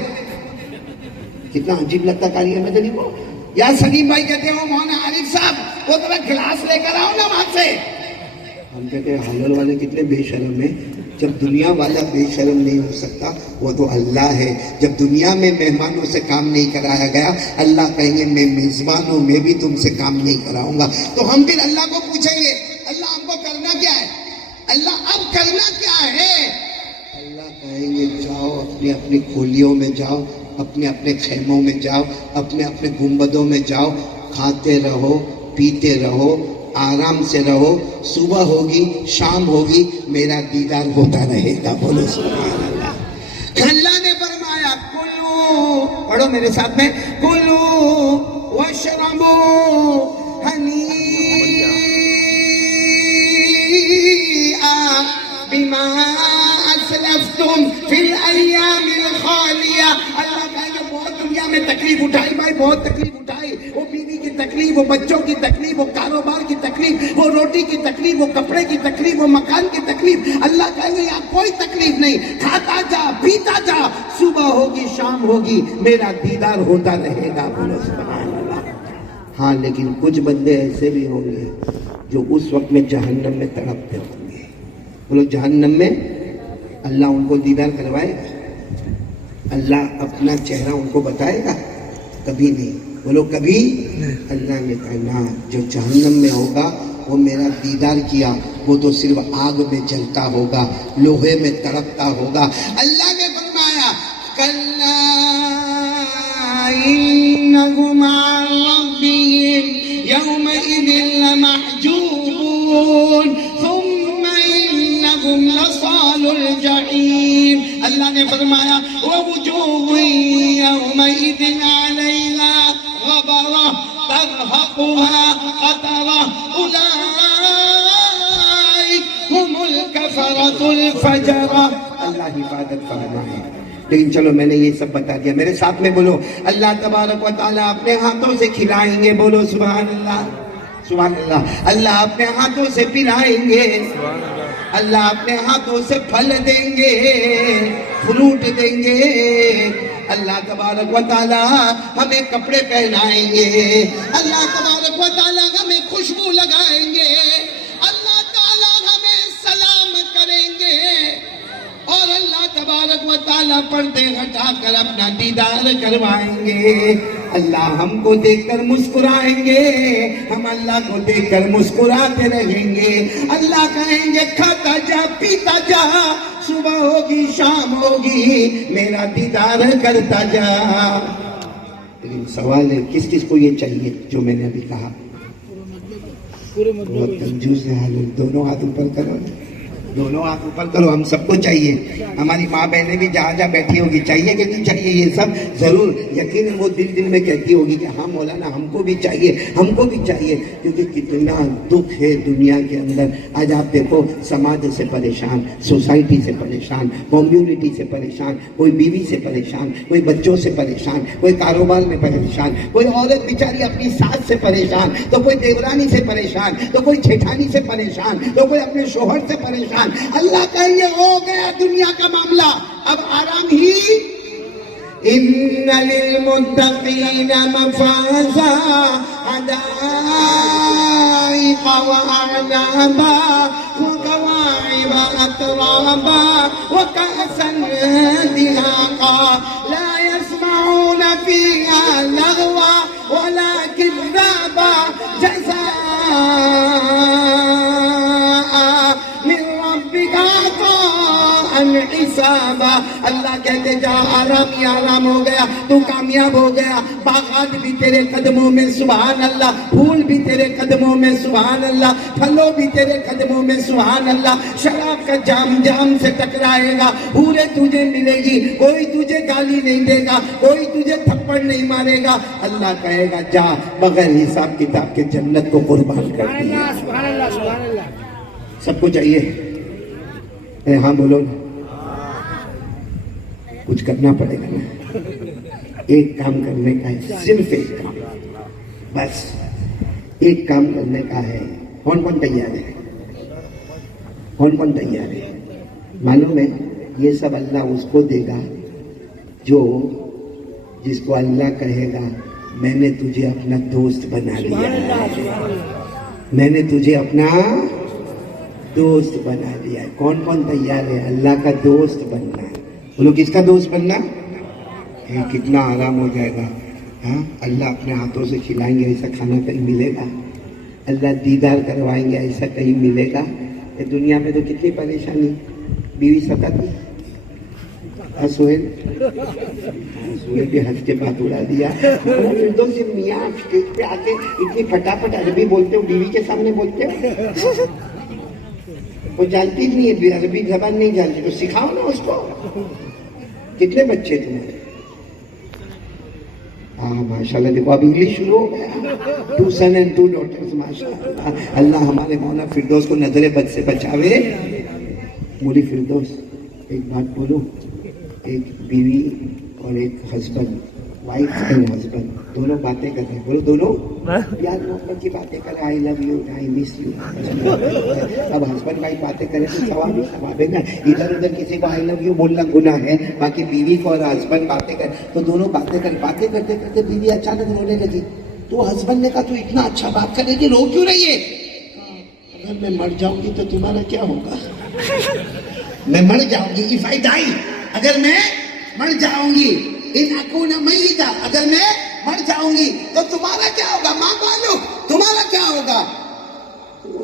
کتنا عجیب لگتا قاری احمد علی کو. یا سلیم بھائی کہتے ہو مولانا عارف صاحب وہ تھوڑا گلاس لے کر آؤ نا وہاں سے. ہم کہتے ہیں حالول والے کتنے بے شرم ہیں. جب دنیا والا بے شرم نہیں ہو سکتا, وہ تو اللہ ہے. جب دنیا میں مہمانوں سے کام نہیں کرایا گیا, اللہ کہیں گے میں میزبان ہوں, میں بھی تم سے کام نہیں کراؤں گا. تو ہم پھر اللہ کو پوچھیں گے اللہ ہم کو کرنا کیا ہے, اللہ اب کرنا کیا ہے. اللہ کہیں گے جاؤ اپنی اپنی کھولیوں میں جاؤ, اپنے اپنے خیموں میں جاؤ, اپنے اپنے گنبدوں میں جاؤ, کھاتے رہو, پیتے رہو, آرام سے رہو. صبح ہوگی, شام ہوگی, میرا دیدار ہوتا رہے گا. بولو سبحان اللہ. اللہ نے فرمایا کلو, پڑھو میرے ساتھ میں, کلو واشربو ہنیئا بما اسلفتم فی الایام الخالیہ. اللہ کہے گا بہت دنیا میں تکلیف اٹھائی بھائی, بہت تکلیف اٹھائی. وہ بیوی کی تکلیف, وہ بچوں کی تکلیف, وہ کاروبار کی تکلیف, وہ روٹی کی تکلیف, وہ کپڑے کی تکلیف, وہ مکان کی تکلیف. اللہ کہیں گے یہاں کوئی تکلیف نہیں, کھاتا جا, پیتا جا, صبح ہوگی, شام ہوگی, میرا دیدار ہوتا رہے گا. بولو سبحان اللہ. ہاں لیکن کچھ بندے ایسے بھی ہوں گے جو اس وقت میں جہنم میں تڑپتے ہوں گے. بولو جہنم میں اللہ ان کو دیدار کروائے گا, اللہ اپنا چہرہ ان کو بتائے گا؟ کبھی نہیں. بولو کبھی. اللہ نے کہا نا, جو جہنم میں ہوگا وہ میرا دیدار کیا وہ تو صرف آگ میں جلتا ہوگا, لوہے میں تڑپتا ہوگا. اللہ نے فرمایا کلا انہم عن ربہم یومئذ لمحجوبون ثم انہم لصال الجحیم. اللہ نے فرمایا ووجوہ یومئذ علیہا غبرہ ترہقها قترہ اولئک ہم الکفرۃ الفجرہ. اللہ حفاظت فرمائے. لیکن چلو میں نے یہ سب بتا دیا, میرے ساتھ میں بولو اللہ تبارک و تعالیٰ اپنے ہاتھوں سے کھلائیں گے, بولو سبحان اللہ سبحان اللہ. اللہ اپنے ہاتھوں سے پلائیں گے, اللہ اپنے ہاتھوں سے پھل دیں گے, فروٹ دیں گے. اللہ تبارک و تعالیٰ ہمیں کپڑے پہنائیں گے, اللہ تبارک و تعالیٰ ہمیں خوشبو لگائیں گے, اللہ تعالیٰ ہمیں سلام کریں گے, اور اللہ تبارک و تعالیٰ پردے ہٹا کر اپنا دیدار کروائیں گے. اللہ ہم کو دیکھ کر مسکرائیں گے, ہم اللہ کو دیکھ کر مسکراتے رہیں گے. اللہ کہیں گے کھاتا جا پیتا جا, صبح ہوگی شام ہوگی میرا دیدار کرتا جا. لیکن سوال ہے کس کس کو یہ چاہیے جو میں نے ابھی کہا؟ بہت کنجوس ہے حالت. دونوں ہاتھ اوپر کرو, دونوں ہاتھ اوپر کرو. ہم سب کو چاہیے, ہماری ماں بہنیں بھی جہاں جہاں بیٹھی ہوگی چاہیے کہ نہیں چاہیے؟ یہ سب ضرور یقیناً وہ دل دل میں کہتی ہوگی کہ ہاں مولانا ہم کو بھی چاہیے, ہم کو بھی چاہیے. کیونکہ کتنا دکھ ہے دنیا کے اندر. آج آپ دیکھو سماج سے پریشان, سوسائٹی سے پریشان, کمیونٹی سے پریشان, کوئی بیوی سے پریشان, کوئی بچوں سے پریشان, کوئی کاروبار میں پریشان, کوئی عورت بیچاری اپنی ساس سے پریشان, تو کوئی دیورانی سے پریشان, تو کوئی جیٹھانی سے پریشان, تو کوئی اپنے شوہر سے پریشان. اللہ کہیں گے ہو گیا دنیا کا معاملہ, اب آرام ہی. ان للمتقین مفازا حدائق واعنابا وكواعب اترابا وكأسا دهاقا لا يسمعون فيها لغوا ولا كذابا جزاء حسابا. اللہ کہتے جا آرام ہی آرام ہو گیا, تو کامیاب ہو گیا. باغات بھی تیرے قدموں میں سبحان اللہ, پھول بھی تیرے قدموں میں سبحان اللہ, پھلوں بھی تیرے قدموں میں سبحان اللہ. شراب کا جام جام سے ٹکرائے گا, حوریں تجھے ملے گی, کوئی تجھے گالی نہیں دے گا, کوئی تجھے تھپڑ نہیں مارے گا. اللہ کہے گا جا بغیر حساب کتاب کے جنت کو قربان کر دیا. سبحان اللہ سبحان اللہ. سب کو چاہیے؟ ہاں بولو نا, کچھ کرنا پڑے گا نا. ایک کام کرنے کا ہے, صرف ایک کام, بس ایک کام کرنے کا ہے. کون کون تیار ہے؟ کون کون تیار ہے؟ معلوم ہے یہ سب اللہ اس کو دے گا جو جس کو اللہ کہے گا میں نے تجھے اپنا دوست بنا لیا, میں نے تجھے اپنا دوست بنا لیا ہے. کون کون تیار ہے اللہ کا دوست بننا ہے؟ بولو کس کا دوست بننا؟ کتنا آرام ہو جائے گا. ہاں اللہ اپنے ہاتھوں سے کھلائیں گے ایسا کھانا کہیں ملے گا؟ اللہ دیدار کروائیں گے ایسا کہیں ملے گا؟ یہ دنیا میں تو کتنی پریشانی. بیوی ستاتی, سہیل بھی ہنس کے بات اڑا دیا. فردوس میاں اسٹیج پہ آ کے اتنی پھٹافٹ عربی بولتے ہو, بیوی کے سامنے بولتے ہو. وہ جانتی نہیں ہے عربی زبان نہیں جانتی, تو سکھاؤ نا اس کو. کتنے بچے تمہارے؟ ہاں ماشاء اللہ. دیکھو اب انگلش شروع ہو گیا. 2 sons and 2 daughters ماشاء اللہ. اللہ ہمارے مولا فردوس کو نظر بد سے بچاوے. مولی فردوس ایک بات بولو, ایک بیوی اور ایک ہسبینڈ, وائف اینڈ ہسبینڈ دونوں باتیں کر رہے ہیں. بولو دونوں پیار محبت کی باتیں کریں, I love you, I miss you. اب ہسبینڈ وائف باتیں کریں تو ثواب ہی ثواب ہے نا. ادھر ادھر کسی کو آئی لو یو بولنا گناہ ہے, باقی بیوی کو اور ہسبینڈ باتیں کریں تو دونوں باتیں کریں. باتیں کرتے کرتے بیوی اچانک رونے لگی, تو ہسبینڈ نے کہا تو اتنا اچھا بات کرنے کی رو کیوں رہی ہے؟ اگر میں مر جاؤں گی تو تمہارا کیا ہوگا؟ میں مر جاؤں گی, if I die, اگر میں مر جاؤں گی, ان اکون میتا, اگر میں مر جاؤں گی تو تمہارا کیا ہوگا؟ ماں مانو تمہارا کیا ہوگا؟ وہ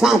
7।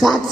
7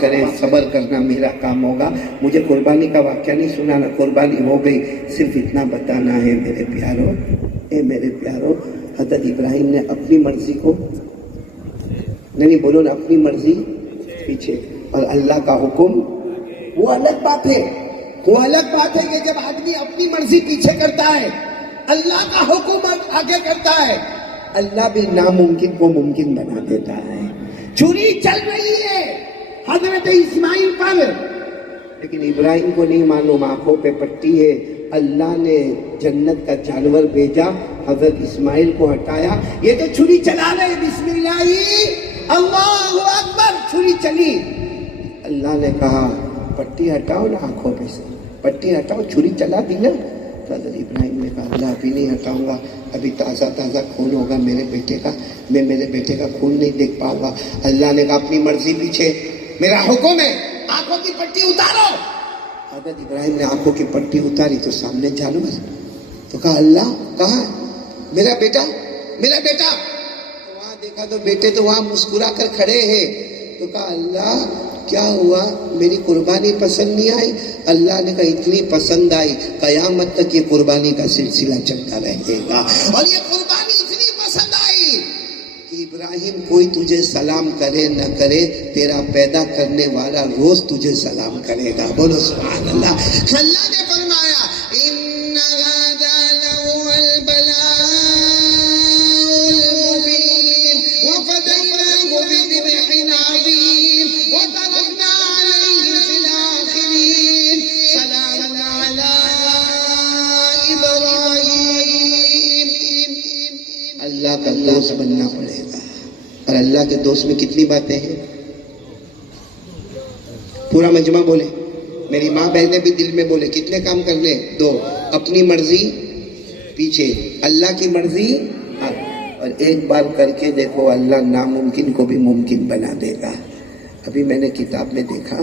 کریں، صبر کرنا میرا کام ہوگا، مجھے قربانی کا واقعہ نہیں سنانا، قربانی ہو گئی، صرف اتنا بتانا ہے میرے پیاروں، اے میرے پیاروں، حضرت ابراہیم نے اپنی مرضی کو نہیں بولو نا، اپنی مرضی پیچھے، اور اللہ کا حکم وہ الگ بات ہے، وہ الگ بات ہے کہ جب آدمی اپنی مرضی پیچھے کرتا ہے، اللہ کا حکم آگے کرتا ہے، اللہ بھی ناممکن کو ممکن بنا دیتا ہے۔ چھری چل رہی ہے حضرت اسماعیل پر، لیکن ابراہیم کو نہیں معلوم، آنکھوں پہ پٹی ہے، اللہ نے جنت کا جانور بھیجا، حضرت اسماعیل کو ہٹایا، یہ تو چھری چلا رہے، بسم اللہ اللہ اکبر، چھری چلی، اللہ نے کہا پٹی ہٹاؤ نا آنکھوں پہ سے، پٹی ہٹاؤ، چھری چلا دی نا، تو حضرت ابراہیم نے کہا اللہ ابھی نہیں ہٹاؤں گا، ابھی تازہ تازہ خون ہوگا میرے بیٹے کا، میں میرے بیٹے کا خون نہیں دیکھ پاؤں گا۔ اللہ نے کہا اپنی مرضی پیچھے، میرا حکم ہے آنکھوں کی پٹی اتارو۔ حضرت ابراہیم نے آنکھوں کی پٹی اتاری تو سامنے جانور، تو کہا اللہ کہاں ہے میرا بیٹا، میرا بیٹا، وہاں دیکھا تو بیٹے تو وہاں مسکرا کر کھڑے ہیں، تو کہا اللہ کیا ہوا، میری قربانی پسند نہیں آئی؟ اللہ نے کہا اتنی پسند آئی قیامت تک یہ قربانی کا سلسلہ چلتا رہے گا، اور یہ قربانی اتنی پسند آئی کہ ابراہیم کوئی تجھے سلام کرے نہ کرے، تیرا پیدا کرنے والا روز تجھے سلام کرے گا، بولو سبحان اللہ۔ اللہ نے فرمایا ان هذا لهو البلاء المبين وفديناه بذبح عظيم وتركنا عليه في الآخرين سلام على إبراهيم۔ اللہ کا دوست بننا پڑے گا، اور اللہ کے دوست میں کتنی باتیں ہیں، پورا مجمع بولے، میری ماں بہنیں بھی دل میں بولے، کتنے کام کرنے، دو، اپنی مرضی پیچھے، اللہ کی مرضی، اور ایک بار کر کے دیکھو اللہ ناممکن کو بھی ممکن بنا دے گا۔ ابھی میں نے کتاب میں دیکھا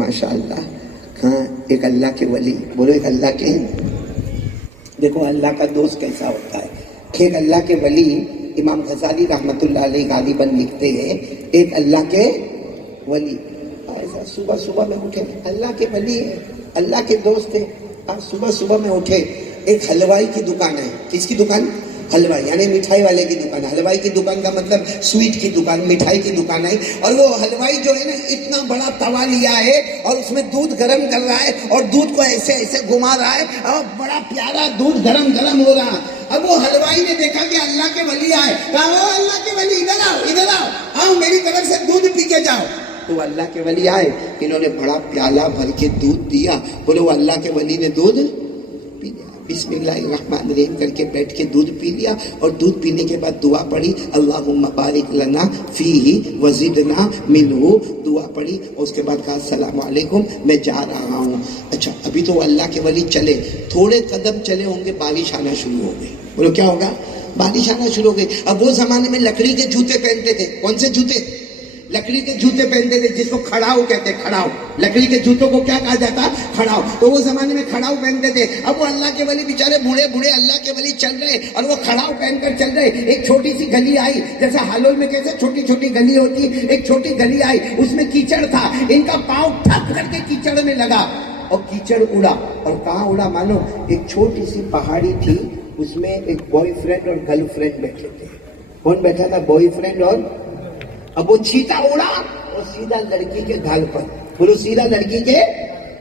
ماشاءاللہ، ہاں ایک اللہ کے ولی، بولو ایک اللہ کے، دیکھو اللہ کا دوست کیسا ہوتا ہے، ایک اللہ کے ولی، امام غزالی رحمت اللہ علیہ غالباً لکھتے ہیں، ایک اللہ کے ولی، ایسا صبح صبح میں اٹھے، اللہ کے ولی ہے، اللہ کے دوست ہے، صبح صبح میں اٹھے، ایک حلوائی کی دکان ہے، کس کی دکان؟ حلوائی، یعنی مٹھائی والے کی دکان، حلوائی کی دکان کا مطلب سویٹ کی دکان، مٹھائی کی دکان ہے، اور وہ حلوائی جو ہے نا اتنا بڑا توا لیا ہے اور اس میں دودھ گرم کر رہا ہے اور دودھ کو ایسے ایسے گھما رہا ہے اور بڑا پیارا دودھ گرم گرم ہو رہا۔ اب وہ حلوائی نے دیکھا کہ اللہ کے ولی آئے، کہا او اللہ کے ولی ادھر آؤ، ادھر آؤ، آؤ میری طرف سے دودھ پی کے جاؤ۔ تو اللہ کے ولی آئے، انہوں نے بڑا پیالہ بھر کے دودھ دیا، بولے وہ اللہ کے ولی نے دودھ پی لیا، بسم اللہ الرحمن الرحیم کر کے بیٹھ کے دودھ پی لیا، اور دودھ پینے کے بعد دعا پڑھی اللہم بارک لنا فیہ وزدنا منہ، دعا پڑھی، اور اس کے بعد کہا السلام علیکم میں جا رہا ہوں۔ اچھا ابھی تو اللہ کے ولی چلے، تھوڑے قدم چلے ہوں گے بارش آنا شروع ہو گئی، بولو کیا ہوگا؟ بارش آنا شروع ہو گئی۔ اب وہ زمانے میں لکڑی کے جوتے پہنتے تھے، کون سے جوتے؟ لکڑی کے جوتے پہنتے تھے جس کو کھڑاؤ کہتے، کھڑاؤ، لکڑی کے جوتوں کو کیا کہا جاتا؟ کھڑاؤ، تو وہ زمانے میں کھڑاؤ پہنتے تھے۔ اب وہ اللہ کے ولی بیچارے بوڑھے بوڑھے اللہ کے ولی چل رہے اور وہ کھڑاؤ پہن کر چل رہے، ایک چھوٹی سی گلی آئی، جیسے ہالول میں کیسے چھوٹی چھوٹی گلی ہوتی، ایک چھوٹی گلی آئی، اس میں کیچڑ تھا، ان کا پاؤں ٹھپ کر کے کیچڑ میں لگا اور کیچڑ اڑا، اور کہاں اڑا معلوم؟ ایک چھوٹی سی پہاڑی تھی، اس میں ایک بوائے فرینڈ اور گرل فرینڈ بیٹھے تھے۔ کون بیٹھا تھا؟ بوائے فرینڈ اور، اب وہ چھینٹا اڑا اور سیدھا لڑکی کے گھال پر، بولو سیدھا لڑکی کے۔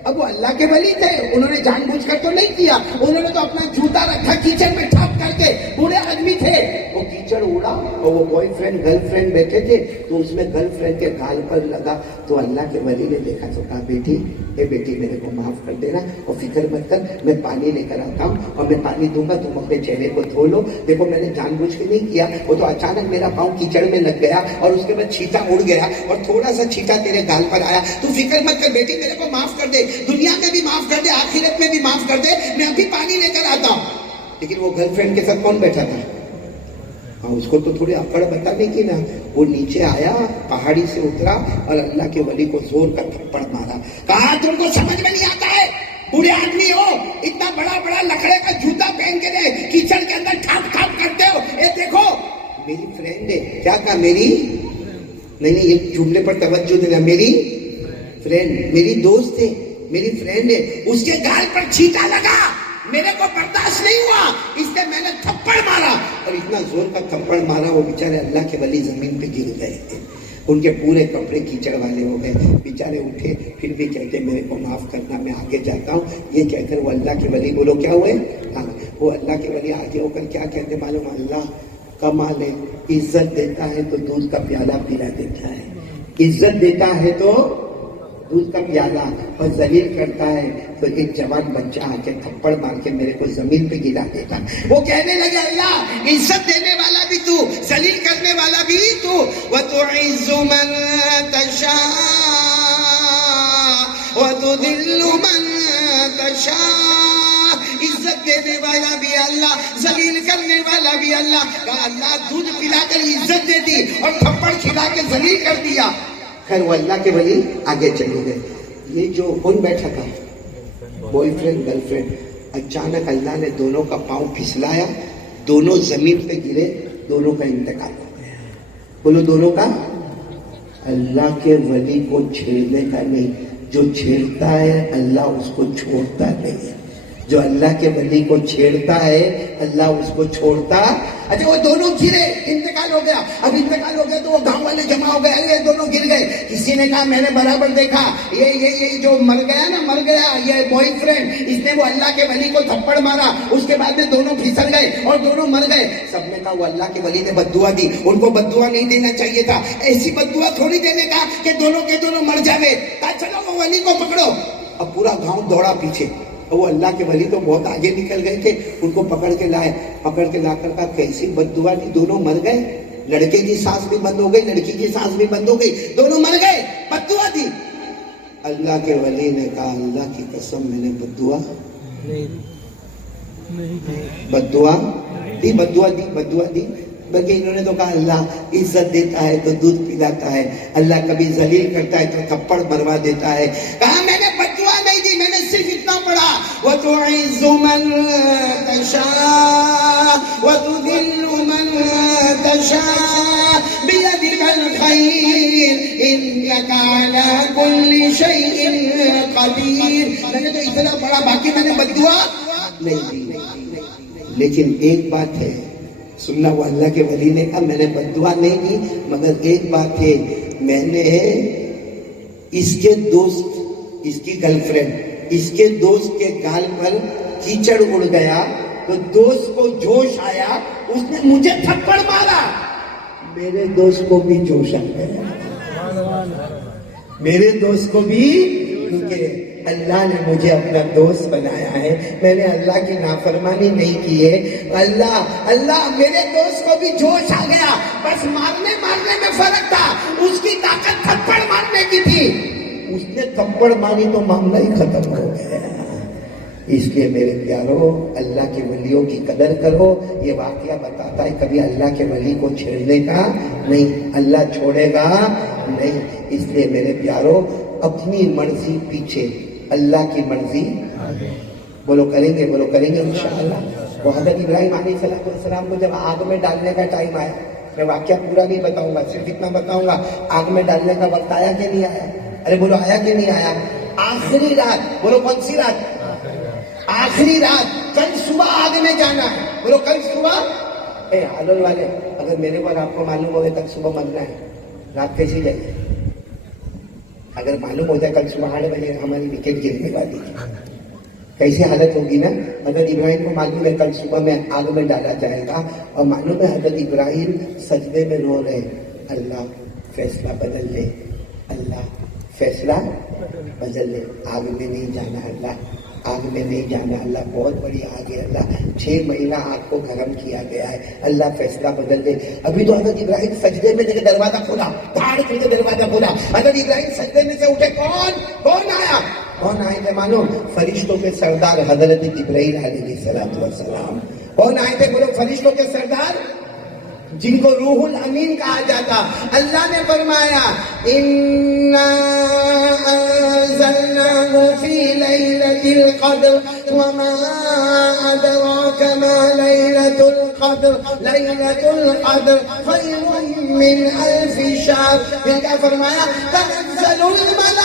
اب وہ اللہ کے ولی تھے، انہوں نے جان بوجھ کر تو نہیں کیا، انہوں نے تو اپنا جوتا رکھا کیچڑ میں ٹھپ کر کے، بوڑھے آدمی تھے، وہ کیچڑ اڑا اور وہ بوائے فرینڈ گرل فرینڈ بیٹھے تھے، تو اس میں گرل فرینڈ کے گھال پر لگا، تو اللہ کے ولی نے دیکھا تو کہا بیٹی، اے بیٹی میرے کو معاف کر دینا اور فکر مت کر، میں پانی لے کر آتا ہوں اور میں پانی دوں گا، تم اپنے چہرے کو دھو لو، دیکھو میں نے جان بوجھ کے نہیں کیا، وہ تو اچانک میرا پاؤں کیچڑ میں لگ گیا اور اس کے بعد چھینٹا اڑ گیا اور تھوڑا سا چھینٹا تیرے گال پر آیا، تو فکر مت کر بیٹی، میرے کو معاف کر دے، دنیا میں بھی معاف کر دے، آخرت میں بھی معاف کر دے، میں ابھی پانی لے کر آتا ہوں۔ لیکن وہ گرل فرینڈ کے ساتھ کون بیٹھا تھا؟ ہاں اس کو تو تھوڑی اکڑ بتانے کی نا، وہ نیچے آیا، پہاڑی سے اترا اور اللہ کے ولی کو زور کا تھپڑ مارا، کہا تم کو سمجھ میں نہیں آتا ہے، بوڑھے آدمی ہو، اتنا بڑا بڑا لکڑے کا جوتا پہن کے دے کیچڑ کے اندر ٹھاپ ٹھاپ کرتے ہو، یہ دیکھو میری فرینڈ ہے، کیا کہا میری، نہیں یہ جملے پر توجہ دینا. میری فرینڈ, میری دوست ہے, میری فرینڈ ہے, اس کے گال پر چھینٹا لگا, میرے کو برداشت نہیں ہوا, اس نے میں نے تھپڑ مارا, اور اتنا زور کا تھپڑ مارا وہ بیچارے اللہ کے ولی زمین پہ گر گئے. ان کے پورے کپڑے کیچڑ والے ہو گئے, بیچارے اٹھے, پھر بھی کہتے میرے کو معاف کرنا, میں آگے جاتا ہوں. یہ کہہ کر وہ اللہ کے ولی, بولو کیا ہوئے, ہاں وہ اللہ کے ولی آگے ہو کر کیا کہتے معلوم, اللہ کمال ہے, عزت دیتا ہے تو دودھ کا پیالہ پلا دیتا ہے, عزت دیتا ہے تو دودھ کا پیالہ, اور ذلیل کرتا ہے تو ایک جوان بچہ آ کے تھپڑ مار کے میرے کو زمین پہ گرا دیتا. وہ کہنے لگے اللہ عزت دینے والا بھی تو, ذلیل کرنے والا بھی تو, وَتُعِزُّ مَن تَشَاءُ وَتُذِلُّ مَن تَشَاءُ. عزت دینے والا بھی اللہ, ذلیل کرنے والا بھی اللہ. کہا اللہ دودھ پلا کر عزت دے دی اور تھپڑ کھلا کے ذلیل کر دیا. خیر وہ اللہ کے ولی آگے چلے گئے. یہ جو کون بیٹھا تھا, بوائے فرینڈ گرل فرینڈ, اچانک اللہ نے دونوں کا پاؤں پھسلایا, دونوں زمین پہ گرے, دونوں کا انتقال ہو گیا. بولو دونوں کا. اللہ کے ولی کو چھیڑنے کا نہیں, جو چھیڑتا ہے اللہ اس کو چھوڑتا نہیں. جو اللہ کے ولی کو چھیڑتا ہے اللہ اس کو چھوڑتا. اچھا وہ دونوں گرے, انتقال ہو گیا. اب انتقال ہو گیا تو وہ گاؤں والے جمع ہو گئے, یہ دونوں گر گئے. کسی نے کہا میں نے برابر دیکھا, یہ جو مر گیا نا, مر گیا یہ بوائے فرینڈ, اس نے وہ اللہ کے ولی کو تھپڑ مارا, اس کے بعد میں دونوں پھسل گئے اور دونوں مر گئے. سب نے کہا وہ اللہ کے ولی نے بد دعا دی, ان کو بد دعا نہیں دینا چاہیے تھا, ایسی بد دعا تھوڑی دینے کا کہ دونوں کے دونوں مر جاوے. کہا چلو وہ ولی کو پکڑو. اب پورا گاؤں دوڑا پیچھے, وہ اللہ کے ولی تو بہت آگے نکل گئے تھے, ان کو پکڑ کے لائے, پکڑ کے لا کر کہا کیسی بد دعا دی, دونوں مر گئے. لڑکے کی سانس بھی بند ہو گئی, لڑکی کی سانس بھی بند ہو گئی, دونوں مر گئے, بد دعا دی. اللہ کے ولی نے کہا اللہ کی قسم میں نے بد دعا دی, بد دعا دی. بلکہ انہوں نے تو کہا اللہ عزت دیتا ہے تو دودھ پلاتا ہے, اللہ کبھی ذلیل کرتا ہے تو تھپڑ مروا دیتا ہے. کہا میں نے بد دعا نہیں دی, میں نے صرف اتنا پڑھا وَتُعِزُّ مَن تَشَاءُ وَتُذِلُّ مَن تَشَاءُ بِيَدِكَ الْخَيْرُ إِنَّكَ عَلَى كُلِّ شَيْءٍ قَدِيرٌ. میں نے تو اتنا پڑھا, باقی میں نے بد دعا نہیں دی. لیکن ایک بات ہے سننا, وہ اللہ کے ولی نے کہا میں نے بد دعا نہیں دی, مگر ایک بات ہے, میں نے اس کے دوست, اس کی گرل فرینڈ, اس کے دوست کے گال پر کیچڑ اڑ گیا تو دوست کو جوش آیا, اس نے مجھے تھپڑ مارا, میرے دوست کو بھی جوش آ گیا, میرے دوست کو بھی, کیونکہ اللہ نے مجھے اپنا دوست بنایا ہے, میں نے اللہ کی نافرمانی نہیں کی ہے. اللہ میرے دوست کو بھی جوش آ گیا, بس مارنے میں فرق تھا, اس کی طاقت تھپڑ مارنے کی تھی, اس نے تھپڑ ماری تو معاملہ ہی ختم ہو گیا. اس لیے میرے پیارو اللہ کے ولیوں کی قدر کرو. یہ واقعہ بتاتا ہے کبھی اللہ کے ولی کو چھیڑنے کا نہیں, اللہ چھوڑے گا نہیں. اس لیے میرے پیارو اپنی مرضی پیچھے, اللہ کی مرضی بولو کریں گے انشاءاللہ. وہ حضرت ابراہیم علیہ السلام کو جب آگ میں ڈالنے کا ٹائم آیا, میں واقعہ پورا نہیں بتاؤں گا, صرف اتنا بتاؤں گا, آگ میں ڈالنے کا وقت آیا کہ نہیں آیا؟ ارے بولو آیا کہ نہیں آیا؟ آخری رات, بولو کون سی رات؟ آخری رات, کل صبح آگ میں جانا ہے, بولو کل صبح. اے حلول والے, اگر میرے کو آپ کو معلوم ہوگا کل صبح مرنا ہے, رات کیسی جائے؟ اگر معلوم ہو جائے کل صبح 8 بجے ہماری وکٹ گرنے والی ہے, کیسی حالت ہوگی نا. حضرت ابراہیم کو معلوم ہے کل صبح میں آگ میں ڈالا جائے گا, اور معلوم ہے حضرت ابراہیم سجدے میں رو رہے, اللہ فیصلہ بدل لے, اللہ فیصلہ بدل لے, آگ میں نہیں جانا اللہ, آگ میں نہیں جانا اللہ, بہت بڑی آگ ہے اللہ, 6 مہینہ آگ کو گرم کیا گیا ہے, اللہ فیصلہ بدل دے. ابھی تو حضرت ابراہیم سجدے میں دیکھے دروازہ کھولا, دھاڑ کر کے دروازہ کھولا, حضرت ابراہیم سجدے میں سے اٹھے, کون آیا؟ کون آئے تھے معلوم؟ فرشتوں کے سردار حضرت جبرائیل علیہ السلام. کون آئے تھے بولو؟ فرشتوں کے سردار, جن کو روح الامین کہا جاتا. اللہ نے فرمایا اِنَّا أَنزَلْنَاهُ فِي لَيْلَةِ الْقَدْرِ وَمَا أَدْرَاكَ مَا لَيْلَةُ الْقَدْرِ لَيْلَةُ الْقَدْرِ خَيْرٌ من الف شهر. پھر کیا فرمایا؟ تنزل الملائکہ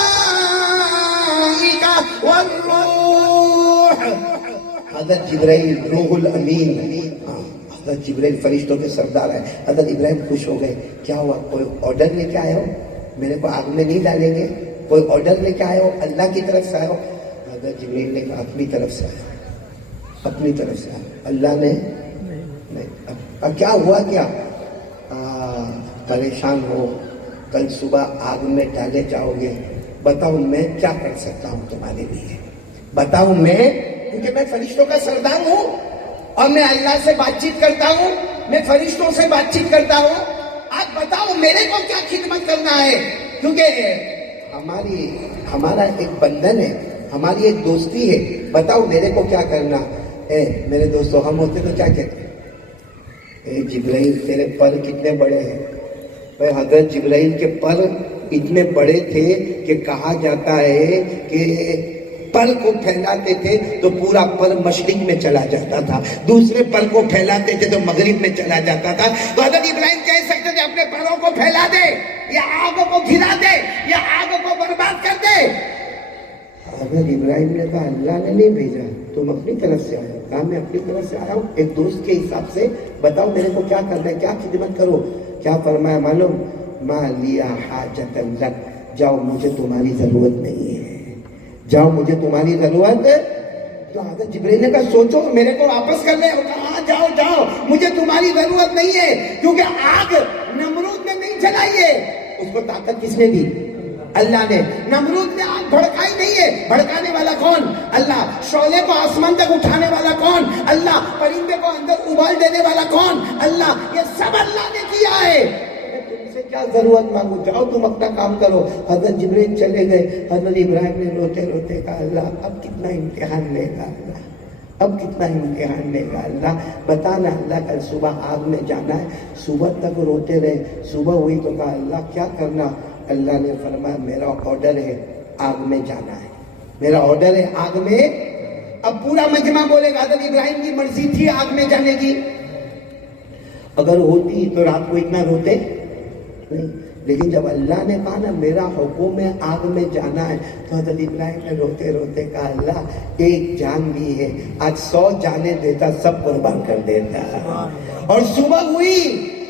والروح. حضرت جبرائیل روح الامین، حضرت جبرائیل فرشتوں کے سردار ہیں. حضرت ابراہیم خوش ہو گئے. کیا ہوا؟ کوئی آرڈر لے کے آئے ہو؟ میرے کو آگ میں نہیں ڈالیں گے؟ کوئی آرڈر لے کے آئے ہو؟ اللہ کی طرف سے آئے ہو؟ حضرت جبرائیل نے کہا اپنی طرف سے آیا، اپنی طرف سے آیا. اللہ نے نہیں. اب کیا ہوا؟ کیا پریشان ہو، کل صبح آگ میں ڈالے جاؤ گے. بتاؤ میں کیا کر سکتا ہوں تمہارے لیے؟ بتاؤ میں، کیونکہ میں فرشتوں کا سردار ہوں اور میں اللہ سے بات چیت کرتا ہوں، میں فرشتوں سے بات چیت کرتا ہوں. آپ بتاؤ میرے کو کیا خدمت کرنا ہے؟ کیونکہ ہمارا ایک بندھن ہے، ہماری ایک دوستی ہے. بتاؤ میرے کو کیا کرنا ہے؟ میرے دوستوں، ہم ہوتے تو کیا کہتے؟ اے جبرائیل تیرے پر کتنے بڑے ہیں. بھائی حضرت جبرائیل کے پر اتنے بڑے تھے کہ کہا جاتا ہے کہ پر کو پھیلاتے تھے تو پورا پر مشرق میں چلا جاتا تھا، دوسرے پر کو پھیلاتے تھے تو مغرب میں چلا جاتا تھا. تو حضرت ابراہیم کہہ سکتے تھے اپنے پروں کو پھیلا دے یا آگ کو گرا دے یا آگ کو برباد کر دے. حضرت ابراہیم نے کہا اللہ نے نہیں بھیجا، تم اپنی طرف سے آئے. کہا میں اپنی طرف سے آیا ہوں ایک دوست کے حساب سے. بتاؤ میرے کو کیا کرنا ہے، کیا خدمت کرو؟ کیا فرمایا معلوم؟ ما لیا حاجت لک، جاؤ مجھے تمہاری ضرورت نہیں ہے، جاؤ مجھے تمہاری ضرورت. تو حضرت جبرائیل نے کہا سوچو میرے کو واپس کر لے. کہا جاؤ جاؤ مجھے تمہاری ضرورت نہیں ہے، کیونکہ آگ نمرود نے نہیں جلائی ہے. اس کو طاقت کس نے دی؟ اللہ نے. نمرود نے آگ بھڑکائی نہیں ہے، بھڑکانے والا کون؟ اللہ. شعلے کو آسمان تک اٹھانے والا کون؟ اللہ. پرندے کو اندر ابال دینے والا کون؟ اللہ. یہ سب اللہ نے کیا ہے. تم سے کیا ضرورت مانگو؟ جاؤ تم اپنا کام کرو. حضرت جبرائیل چلے گئے. حضرت ابراہیم نے روتے روتے کہا اللہ اب کتنا امتحان لے گا اللہ، اب کتنا امتحان لے گا اللہ. بتانا اللہ کل صبح آگ میں جانا ہے. صبح تک روتے رہے. صبح ہوئی تو کہا اللہ کیا کرنا؟ اللہ نے فرمایا میرا آرڈر ہے آگ میں جانا ہے، میرا آرڈر ہے آگ میں. اب پورا مجمع بولے گا حضرت ابراہیم کی مرضی تھی آگ میں جانے کی. اگر ہوتی تو رات کو اتنا روتے نہیں. لیکن جب اللہ نے کہا نا میرا حکم ہے آگ میں جانا ہے، تو حضرت ابراہیم نے روتے روتے کہا اللہ ایک جان بھی ہے، آج 100 جانیں دیتا سب قربان کر دیتا. اور صبح ہوئی.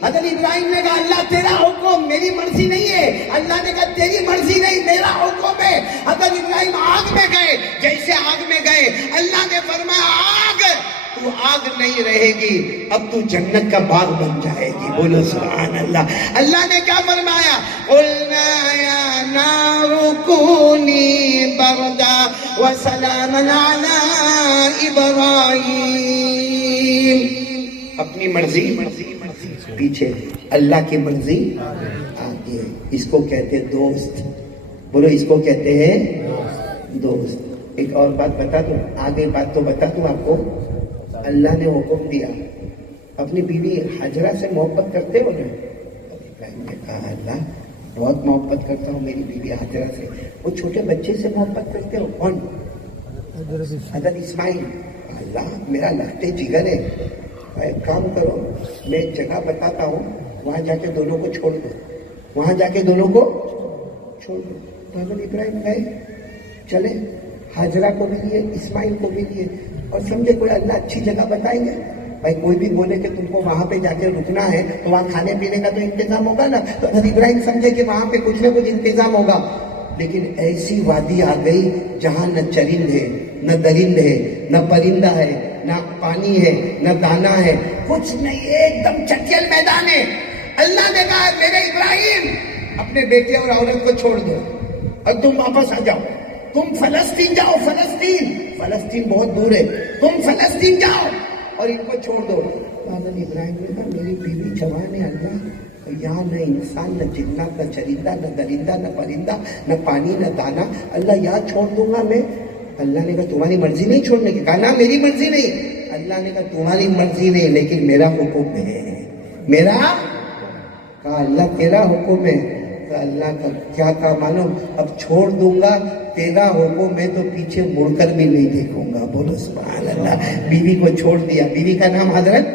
حضرت ابراہیم نے کہا اللہ تیرا حکم، میری مرضی نہیں ہے. اللہ نے کہا تیری مرضی نہیں میرا حکم ہے. حضرت ابراہیم آگ میں گئے. جیسے آگ میں گئے اللہ نے فرمایا آگ تو آگ نہیں رہے گی، اب تو جنت کا باغ بن جائے گی. بولو سبحان اللہ. اللہ نے کیا فرمایا؟ قلنا یا نار کونی بردا وسلاما علی ابراہیم. اپنی مرضی پیچھے، اللہ کی مرضی آگے. اس کو کہتے ہیں دوست. بولو اس کو کہتے ہیں دوست. ایک اور بات بتا دوں، آگے بات تو بتا دوں آپ کو. اللہ نے حکم دیا اپنی بیوی حجرہ سے محبت کرتے ہو نا؟ ابراہیم نے کہا اللہ بہت محبت کرتا ہوں میری بیوی حجرہ سے. وہ چھوٹے بچے سے محبت کرتے ہو؟ کون؟ حضرت اسماعیل. اللہ میرا لگتے جگر ہے. ایک کام کرو میں ایک جگہ بتاتا ہوں وہاں جا کے دونوں کو چھوڑ دو، وہاں جا کے دونوں کو چھوڑ دو. تو حضرت ابراہیم گئے، چلے حاجرہ کو بھی لیے اسماعیل کو بھی لیے. اور سمجھے کوئی اللہ اچھی جگہ بتائیں گے. بھائی کوئی بھی بولے کہ تم کو وہاں پہ جا کے رکنا ہے تو وہاں کھانے پینے کا تو انتظام ہوگا نا. تو حضرت ابراہیم سمجھے کہ وہاں پہ کچھ نہ کچھ انتظام ہوگا. لیکن ایسی وادی آ گئی جہاں نہ چرند ہے نہ درند ہے نہ پرندہ ہے نہ پانی ہے نہ دانا ہے، کچھ نہیں، ایک دم چٹیل میدان ہے. اللہ نے کہا میرے ابراہیم اپنے بیٹے اور عورت کو چھوڑ دو اور تم واپس آ جاؤ. تم فلسطین جاؤ. فلسطین بہت دور ہے. تم فلسطین جاؤ اور ان کو چھوڑ دو. حضرت ابراہیم نے کہا میری بیوی جوان ہے اللہ، یہاں نہ انسان نہ جنات نہ چرندہ نہ درندہ نہ پرندہ نہ پانی نہ دانا. اللہ یہاں چھوڑ دوں گا میں؟ اللہ نے کہا تمہاری مرضی نہیں چھوڑنے کی. کہا نا میری مرضی نہیں. اللہ نے کہا تمہاری مرضی نہیں لیکن میرا حکم ہے. میرا کہا اللہ تیرا حکم ہے. اللہ کا کیا کہا معلوم؟ اب چھوڑ دوں گا تیرا حکم ہے تو پیچھے مڑ کر بھی نہیں دیکھوں گا. بولو سبحان اللہ. بیوی کو چھوڑ دیا. بیوی کا نام حضرت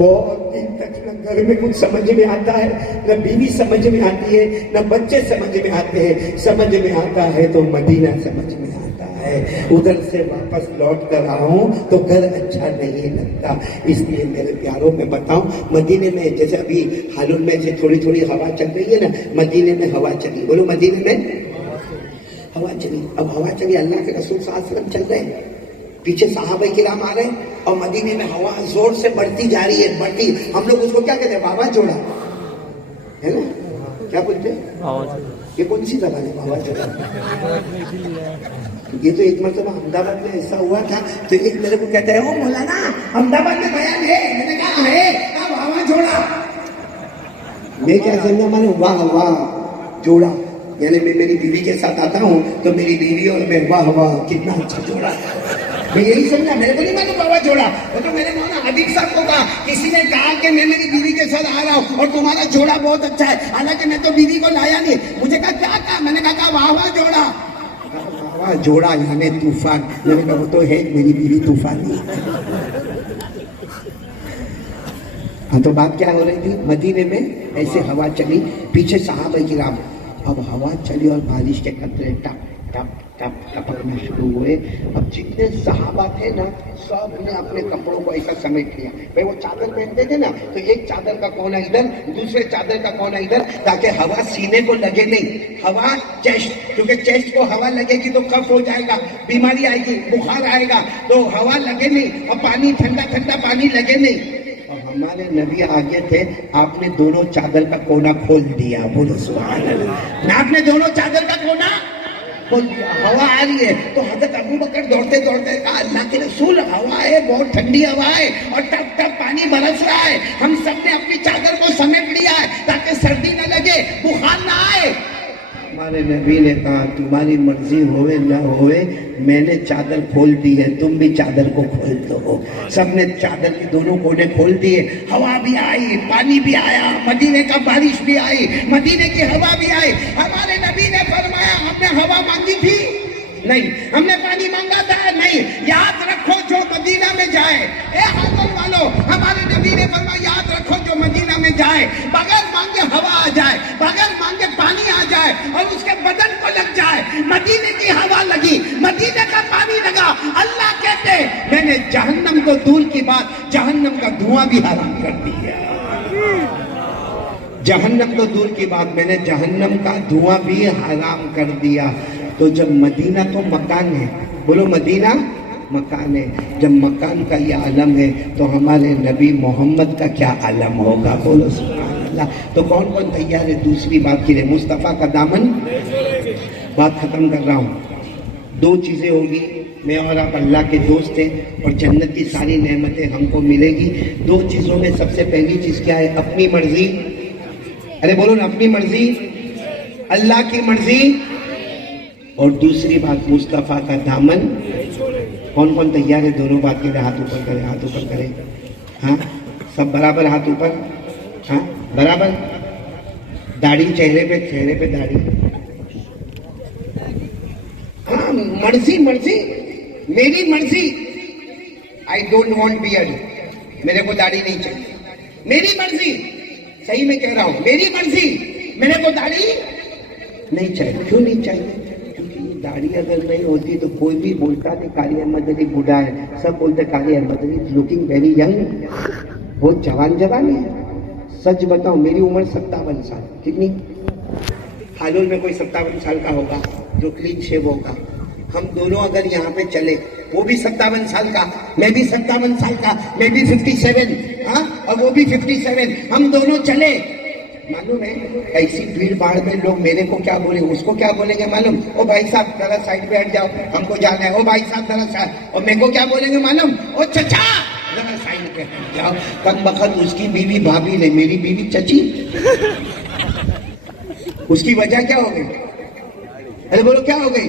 بہت دن تک نہ گھر میں کچھ سمجھ میں آتا ہے، نہ بیوی سمجھ میں آتی ہے، نہ بچے سمجھ میں آتے ہیں. سمجھ میں آتا ہے تو مدینہ سمجھ میں آتا ہے. ادھر سے واپس لوٹ کر آؤں تو گھر اچھا نہیں لگتا. اس لیے میرے پیاروں میں بتاؤں، مدینے میں جیسے ابھی حالون میں سے تھوڑی تھوڑی ہوا چل رہی ہے نا، مدینے میں ہوا چلی. بولو مدینے میں ہوا چلی. اب ہوا چلی، اللہ کے رسول صلی اللہ علیہ وسلم چل رہے ہیں، پیچھے صحابہ کرام آ رہے ہیں، اور مدینے میں ہوا زور سے بڑھتی جا رہی ہے، بڑھتی. ہم لوگ اس کو کیا کہتے ہیں؟ بابا جوڑا ہے نا، کیا بولتے ہیں؟ یہ کون سی زبان ہے بابا جوڑا؟ یہ تو ایک مرتبہ احمد آباد میں ایسا ہوا تھا، تو ایک میرے کو کہتا ہے او مولانا احمد آباد میں بیان ہے. میں نے کہا ہے بابا جوڑا. میں کیا سمجھا، میں نے واہ واہ جوڑا، یعنی میں میری بیوی کے ساتھ آتا ہوں تو میری بیوی اور میں واہ واہ کتنا اچھا جوڑا. میں یہی سمجھا، میرے کو نہیں معلوم بابا جوڑا. وہ تو میرے مولانا حبیب صاحب کو کہا، کسی نے کہا کہ میں میری بیوی کے ساتھ آ رہا ہوں اور تمہارا جوڑا بہت اچھا ہے، حالانکہ میں تو بیوی کو لایا نہیں. مجھے کہا کیا کہا؟ میں نے کہا واہ واہ جوڑا. واہ واہ جوڑا یعنی طوفان. میں نے کہا وہ تو ہے میری بیوی طوفانی. ہاں تو بات کیا ہو رہی تھی؟ مدینے میں ایسے ہوا چلی، پیچھے صحابہ کرام. اب ہوا چلی اور بارش کے قطرے ٹپ ٹپ ٹپ ٹپکنا شروع ہوئے. اب جتنے صحابہ تھے نا، سب نے اپنے کپڑوں کو ایسا سمیٹ لیا. بھائی وہ چادر پہنتے تھے نا، تو ایک چادر کا کونا ادھر، دوسرے چادر کا کونا ادھر، تاکہ ہوا سینے کو لگے نہیں. ہوا چیسٹ، کیونکہ چیسٹ کو ہوا لگے گی تو کف ہو جائے گا، بیماری آئے گی، بخار آئے گا. تو ہوا لگے نہیں، اور پانی ٹھنڈا ٹھنڈا پانی لگے نہیں. اور ہمارے نبی آگے تھے، آپ نے دونوں چادر کا کونا کھول دیا. بولو سبحان اللہ. آپ نے دونوں چادر کا کونا کھول دیا. ہوا آ رہی ہے تو حضرت ابو بکر دوڑتے دوڑتے کہا اللہ کے رسول ہوا ہے، بہت ٹھنڈی ہوا ہے اور ٹپ ٹپ پانی برس رہا ہے. ہم سب نے اپنی چادر کو سمیٹ لیا ہے تاکہ سردی نہ لگے، بخار نہ آئے. ہمارے نبی نے کہا تمہاری مرضی ہوئے نہ ہوئے، میں نے چادر کھول دی ہے، تم بھی چادر کو کھول دو. سب نے چادر کے دونوں کونے کھول دیے. ہوا بھی آئی، پانی بھی آیا، مدینے کا بارش بھی آئی، مدینے کی ہوا بھی آئی. ہمارے نبی نے فرمایا ہم نے ہوا مانگی تھی؟ نہیں. ہم نے پانی مانگا تھا؟ نہیں. یاد رکھو جو مدینہ میں جائے، اے حاضر والو، ہمارے نبی نے فرمایا یاد رکھو جو مدینہ میں جائے، بغیر مانگے ہوا آ جائے، بغیر مانگے پانی آ جائے اور اس کے بدن کو لگ جائے. مدینے کی ہوا لگی، مدینے کا پانی لگا، اللہ کہتے میں نے جہنم کو دور کی بات، جہنم کا دھواں بھی حرام کر دیا. جہنم تو دور کی بات، میں نے جہنم کا دھواں بھی حرام کر دیا. تو جب مدینہ تو مکان ہے، بولو مدینہ مکان ہے، جب مکان کا یہ عالم ہے تو ہمارے نبی محمد کا کیا عالم ہوگا؟ بولو سبحان اللہ. تو کون کون تیار ہے دوسری بات کے لیے؟ مصطفیٰ کا دامن. بات ختم کر رہا ہوں. دو چیزیں ہوگی، میں اور آپ اللہ کے دوست ہیں اور جنت کی ساری نعمتیں ہم کو ملے گی. دو چیزوں میں سب سے پہلی چیز کیا ہے؟ اپنی مرضی. ارے بولو نا، اپنی مرضی، اللہ کی مرضی. اور دوسری بات مصطفیٰ کا دامن. کون کون تیار ہے دونوں بات کے لیے؟ ہاتھ اوپر کرے، ہاتھ اوپر کرے. ہاں سب برابر، ہاتھ اوپر. ہاں برابر. داڑھی چہرے پہ داڑھی. ہاں مرضی مرضی، میری مرضی. آئی ڈونٹ وانٹ بیئرڈ، میرے کو داڑھی نہیں چاہیے. میری مرضی، صحیح میں کہہ رہا ہوں، میری مرضی، میرے کو داڑھی نہیں چاہیے. کیوں نہیں چاہیے؟ داڑھی اگر نہیں ہوتی تو کوئی بھی بولتا نہیں قاری احمد علی بوڑھا ہے، سب بولتے قاری احمد علی لوکنگ ویری ینگ، بہت جوان ہے. سچ بتاؤ میری عمر 57 سال. کتنی؟ حالول میں کوئی 57 سال کا ہوگا جو کلین شیو ہوگا. ہم دونوں اگر یہاں پہ چلے، وہ بھی 57 سال کا، میں بھی 57 سال کا، میں بھی 57، ہاں اور وہ بھی 57، ہم دونوں چلے، معلوم ہے ایسی بھیڑ بھاڑ میں لوگ میرے کو کیا بولیں، اس کو کیا بولیں گے معلوم؟ او بھائی صاحب ذرا سائڈ پہ ہٹ جاؤ، ہم کو جانا ہے. او بھائی صاحب ذرا سائڈ. اور میرے کو کیا بولیں گے معلوم؟ او چچا ذرا سائڈ پہ ہٹ جاؤ. کم بخت اس کی بیوی بھابھی نے، میری بیوی چچی. اس کی وجہ کیا ہو گئی؟ ارے بولو کیا ہو گئی؟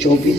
24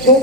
100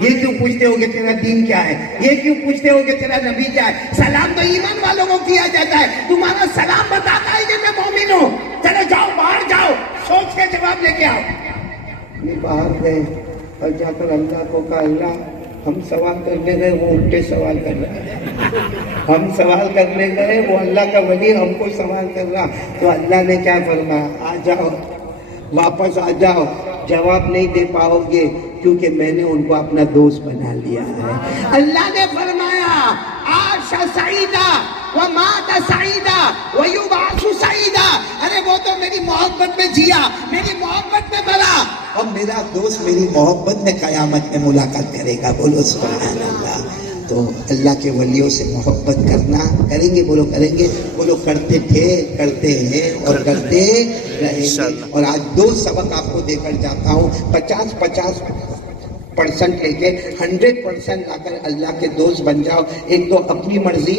یہ کیوں پوچھتے ہو کہ تیرا دین کیا ہے؟ یہ کیوں پوچھتے ہو کہ تیرا نبی کیا ہے؟ سلام تو ایمان والوں کو کیا جاتا ہے. تمہارا سلام بتاتا ہے کہ میں مومن ہوں. چلو جاؤ باہر جاؤ, سوچ کے جواب لے کے آؤ. یہ باہر گئے اور جا کر اللہ کو کہا, اللہ ہم سوال کرنے گئے وہ الٹے سوال کر رہا ہے. ہم سوال کرنے گئے وہ اللہ کا ولی ہم کو سوال کر رہا. تو اللہ نے کیا فرمایا, آ جاؤ واپس آ جاؤ. جواب نہیں دے پاؤ گے کیونکہ میں نے ان کو اپنا دوست بنا لیا ہے. اللہ نے فرمایا عاش سعیدا ومات سعیدا ویبعث سعیدا. ارے وہ تو میری محبت میں جیا, میری محبت میں مرا, اور میرا دوست میری محبت میں قیامت میں ملاقات کرے گا. بولو سبحان اللہ. تو اللہ کے ولیوں سے محبت کرنا, کریں گے بولو, کریں گے بولو, کرتے تھے, کرتے ہیں اور کرتے رہیں گے. اور آج 2 سبق آپ کو دے کر جاتا ہوں. 50% لے کے 100% لا کر اللہ کے دوست بن جاؤ. ایک تو اپنی مرضی,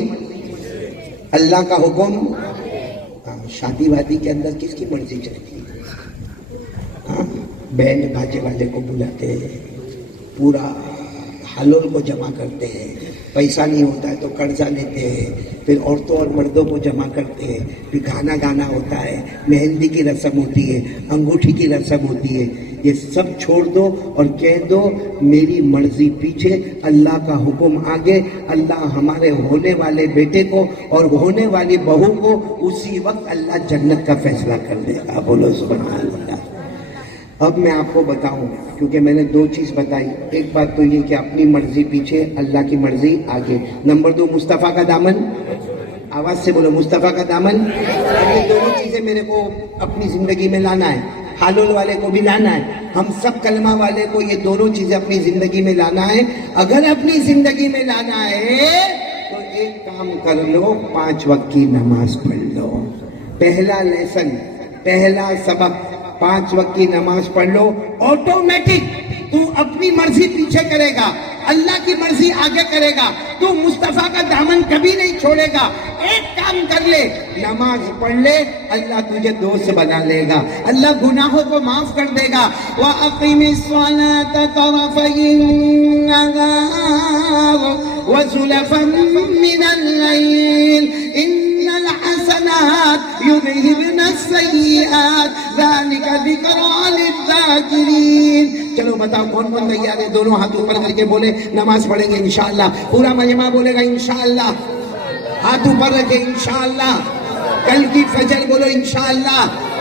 اللہ کا حکم. شادی وادی کے اندر کس کی مرضی چلتی ہے؟ بینڈ باجے والے کو بلاتے ہیں, پورا حلول کو جمع کرتے ہیں, پیسہ نہیں ہوتا ہے تو قرضہ لیتے ہیں, پھر عورتوں اور مردوں کو جمع کرتے ہیں, پھر گانا گانا ہوتا ہے, مہندی کی رسم ہوتی ہے, انگوٹھی کی رسم ہوتی ہے. یہ سب چھوڑ دو اور کہہ دو میری مرضی پیچھے, اللہ کا حکم آگے. اللہ ہمارے ہونے والے بیٹے کو اور ہونے والی بہو کو اسی وقت اللہ جنت کا فیصلہ کر دے گا. بولو سبحان اللہ. اب میں آپ کو بتاؤں, کیونکہ میں نے 2 چیز بتائی. ایک بات تو یہ کہ اپنی مرضی پیچھے, اللہ کی مرضی آگے. نمبر 2 مصطفیٰ کا دامن. آواز سے بولو, مصطفیٰ کا دامن. یہ دونوں چیزیں میرے کو اپنی زندگی میں لانا ہے. حالول والے کو بھی لانا ہے, ہم سب کلمہ والے کو یہ دونوں چیزیں اپنی زندگی میں لانا ہے. اگر اپنی زندگی میں لانا ہے تو ایک کام کر لو, 5 وقت کی نماز پڑھ لو. پہلا لیسن, پہلا سبق, 5 وقت کی نماز پڑھ لو. آٹومیٹک تو اپنی مرضی پیچھے کرے گا, اللہ کی مرضی آگے کرے گا. تو مصطفیٰ کا دامن کبھی نہیں چھوڑے گا. ایک کام کر لے, نماز پڑھ لے, اللہ تجھے دوست بنا لے گا, اللہ گناہوں کو معاف کر دے گا. وَأَقِمِ الصَّلَاةَ طَرَفَيِ النَّهَارِ وَزُلَفًا مِّنَ اللَّيْلِ إِنَّ الْحَسَنَاتِ يُذْهِبْنَ السَّيِّئَاتِ ذَلِكَ ذِكْرَىٰ لِلذَّاكِرِينَ. چلو بتاؤ کون کون تیار ہے؟ دونوں ہاتھ اوپر کر کے بولے نماز پڑھیں گے انشاءاللہ. پورا مجمع بولے گا انشاءاللہ. ہاتھ اوپر رکھے انشاءاللہ. کل کی فجر بولو انشاءاللہ.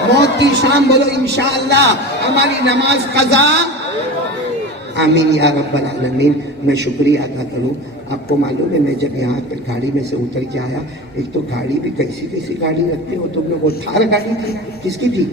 موت کی شام بولو انشاءاللہ. ہماری نماز قضا. آمین یا رب العالمین. میں شکریہ ادا کروں. آپ کو معلوم ہے میں جب یہاں پر گاڑی میں سے اتر کے آیا, ایک تو گاڑی بھی کیسی کیسی گاڑی رکھتے ہو تم لوگ. وہ تھار گاڑی تھی, کس کی تھی؟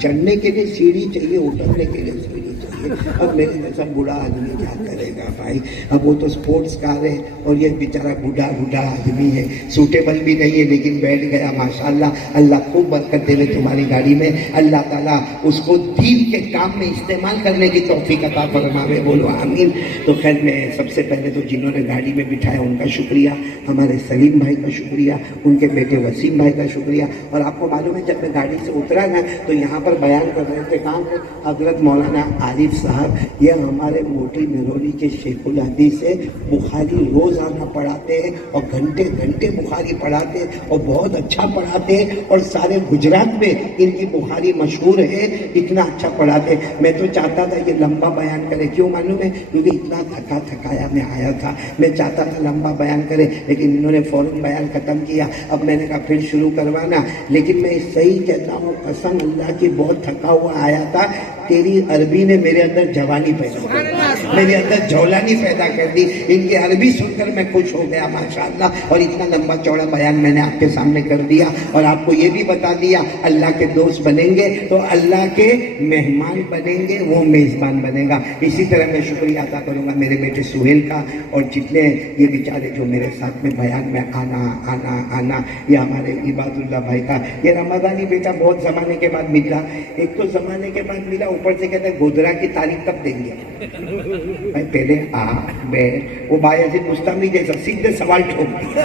چڑھنے کے لیے سیڑھی چاہیے, اترنے کے لیے سیڑھی چاہیے. اب میرے جیسا بوڑھا آدمی کیا کرے گا بھائی؟ اب وہ تو سپورٹس کار ہے اور یہ بیچارہ بوڑھا آدمی ہے, سوٹیبل بھی نہیں ہے, لیکن بیٹھ گیا. ماشاءاللہ, اللہ خوب برکت دے تمہاری گاڑی میں. اللہ تعالیٰ اس کو دین کے کام میں استعمال کرنے کی توفیق عطا فرماوے. بولو آمین. تو خیر میں سب سے پہلے تو جنہوں نے گاڑی میں بٹھایا ان کا شکریہ, ہمارے سلیم بھائی کا شکریہ, ان کے بیٹے وسیم بھائی کا شکریہ. اور آپ کو معلوم ہے جب میں گاڑی سے اترا نا تو یہاں پر بیان کر رہے تھے کام حضرت مولانا عارف صاحب. یہ ہمارے موٹی مہرولی کے شیخ الحدیث سے بخاری روزانہ پڑھاتے ہیں اور گھنٹے گھنٹے بخاری پڑھاتے ہیں اور بہت اچھا پڑھاتے ہیں اور سارے گجرات میں ان کی بخاری مشہور ہے, اتنا اچھا پڑھاتے ہیں. میں تو چاہتا تھا یہ لمبا بیان کرے, کیوں معلوم ہے؟ کیونکہ اتنا تھکا تھکایا میں آیا تھا. میں چاہتا تھا لمبا بیان کرے لیکن انہوں نے فوراً بیان ختم کیا. اب میں نے کہا پھر شروع کروانا. لیکن میں صحیح کہتا ہوں, قسم اللہ کی بہت تھکا ہوا آیا تھا. تیری عربی نے میرے اندر جوانی پیدا کر دی, میرے اندر جولانی پیدا کر دی. ان کی عربی سن کر میں خوش ہو گیا ماشاءاللہ. اور اتنا لمبا چوڑا بیان میں نے آپ کے سامنے کر دیا اور آپ کو یہ بھی بتا دیا اللہ کے دوست بنیں گے تو اللہ کے مہمان بنیں گے, وہ میزبان بنے گا. اسی طرح میں شکریہ ادا کروں گا میرے بیٹے سہیل کا اور جتنے یہ بیچارے جو میرے ساتھ میں بیان میں آنا. یہ ہمارے عباد اللہ بھائی کا یہ رمضانی بیٹا بہت زمانے کے بعد ملا. ایک تو زمانے کے بعد ملا, اوپر سے کہتے ہیں گودرا کی تاریخ کب دیں گے بھائی؟ پہلے وہ بایا سے مستمری جیسا سیدھے سوال ٹھوک دیا.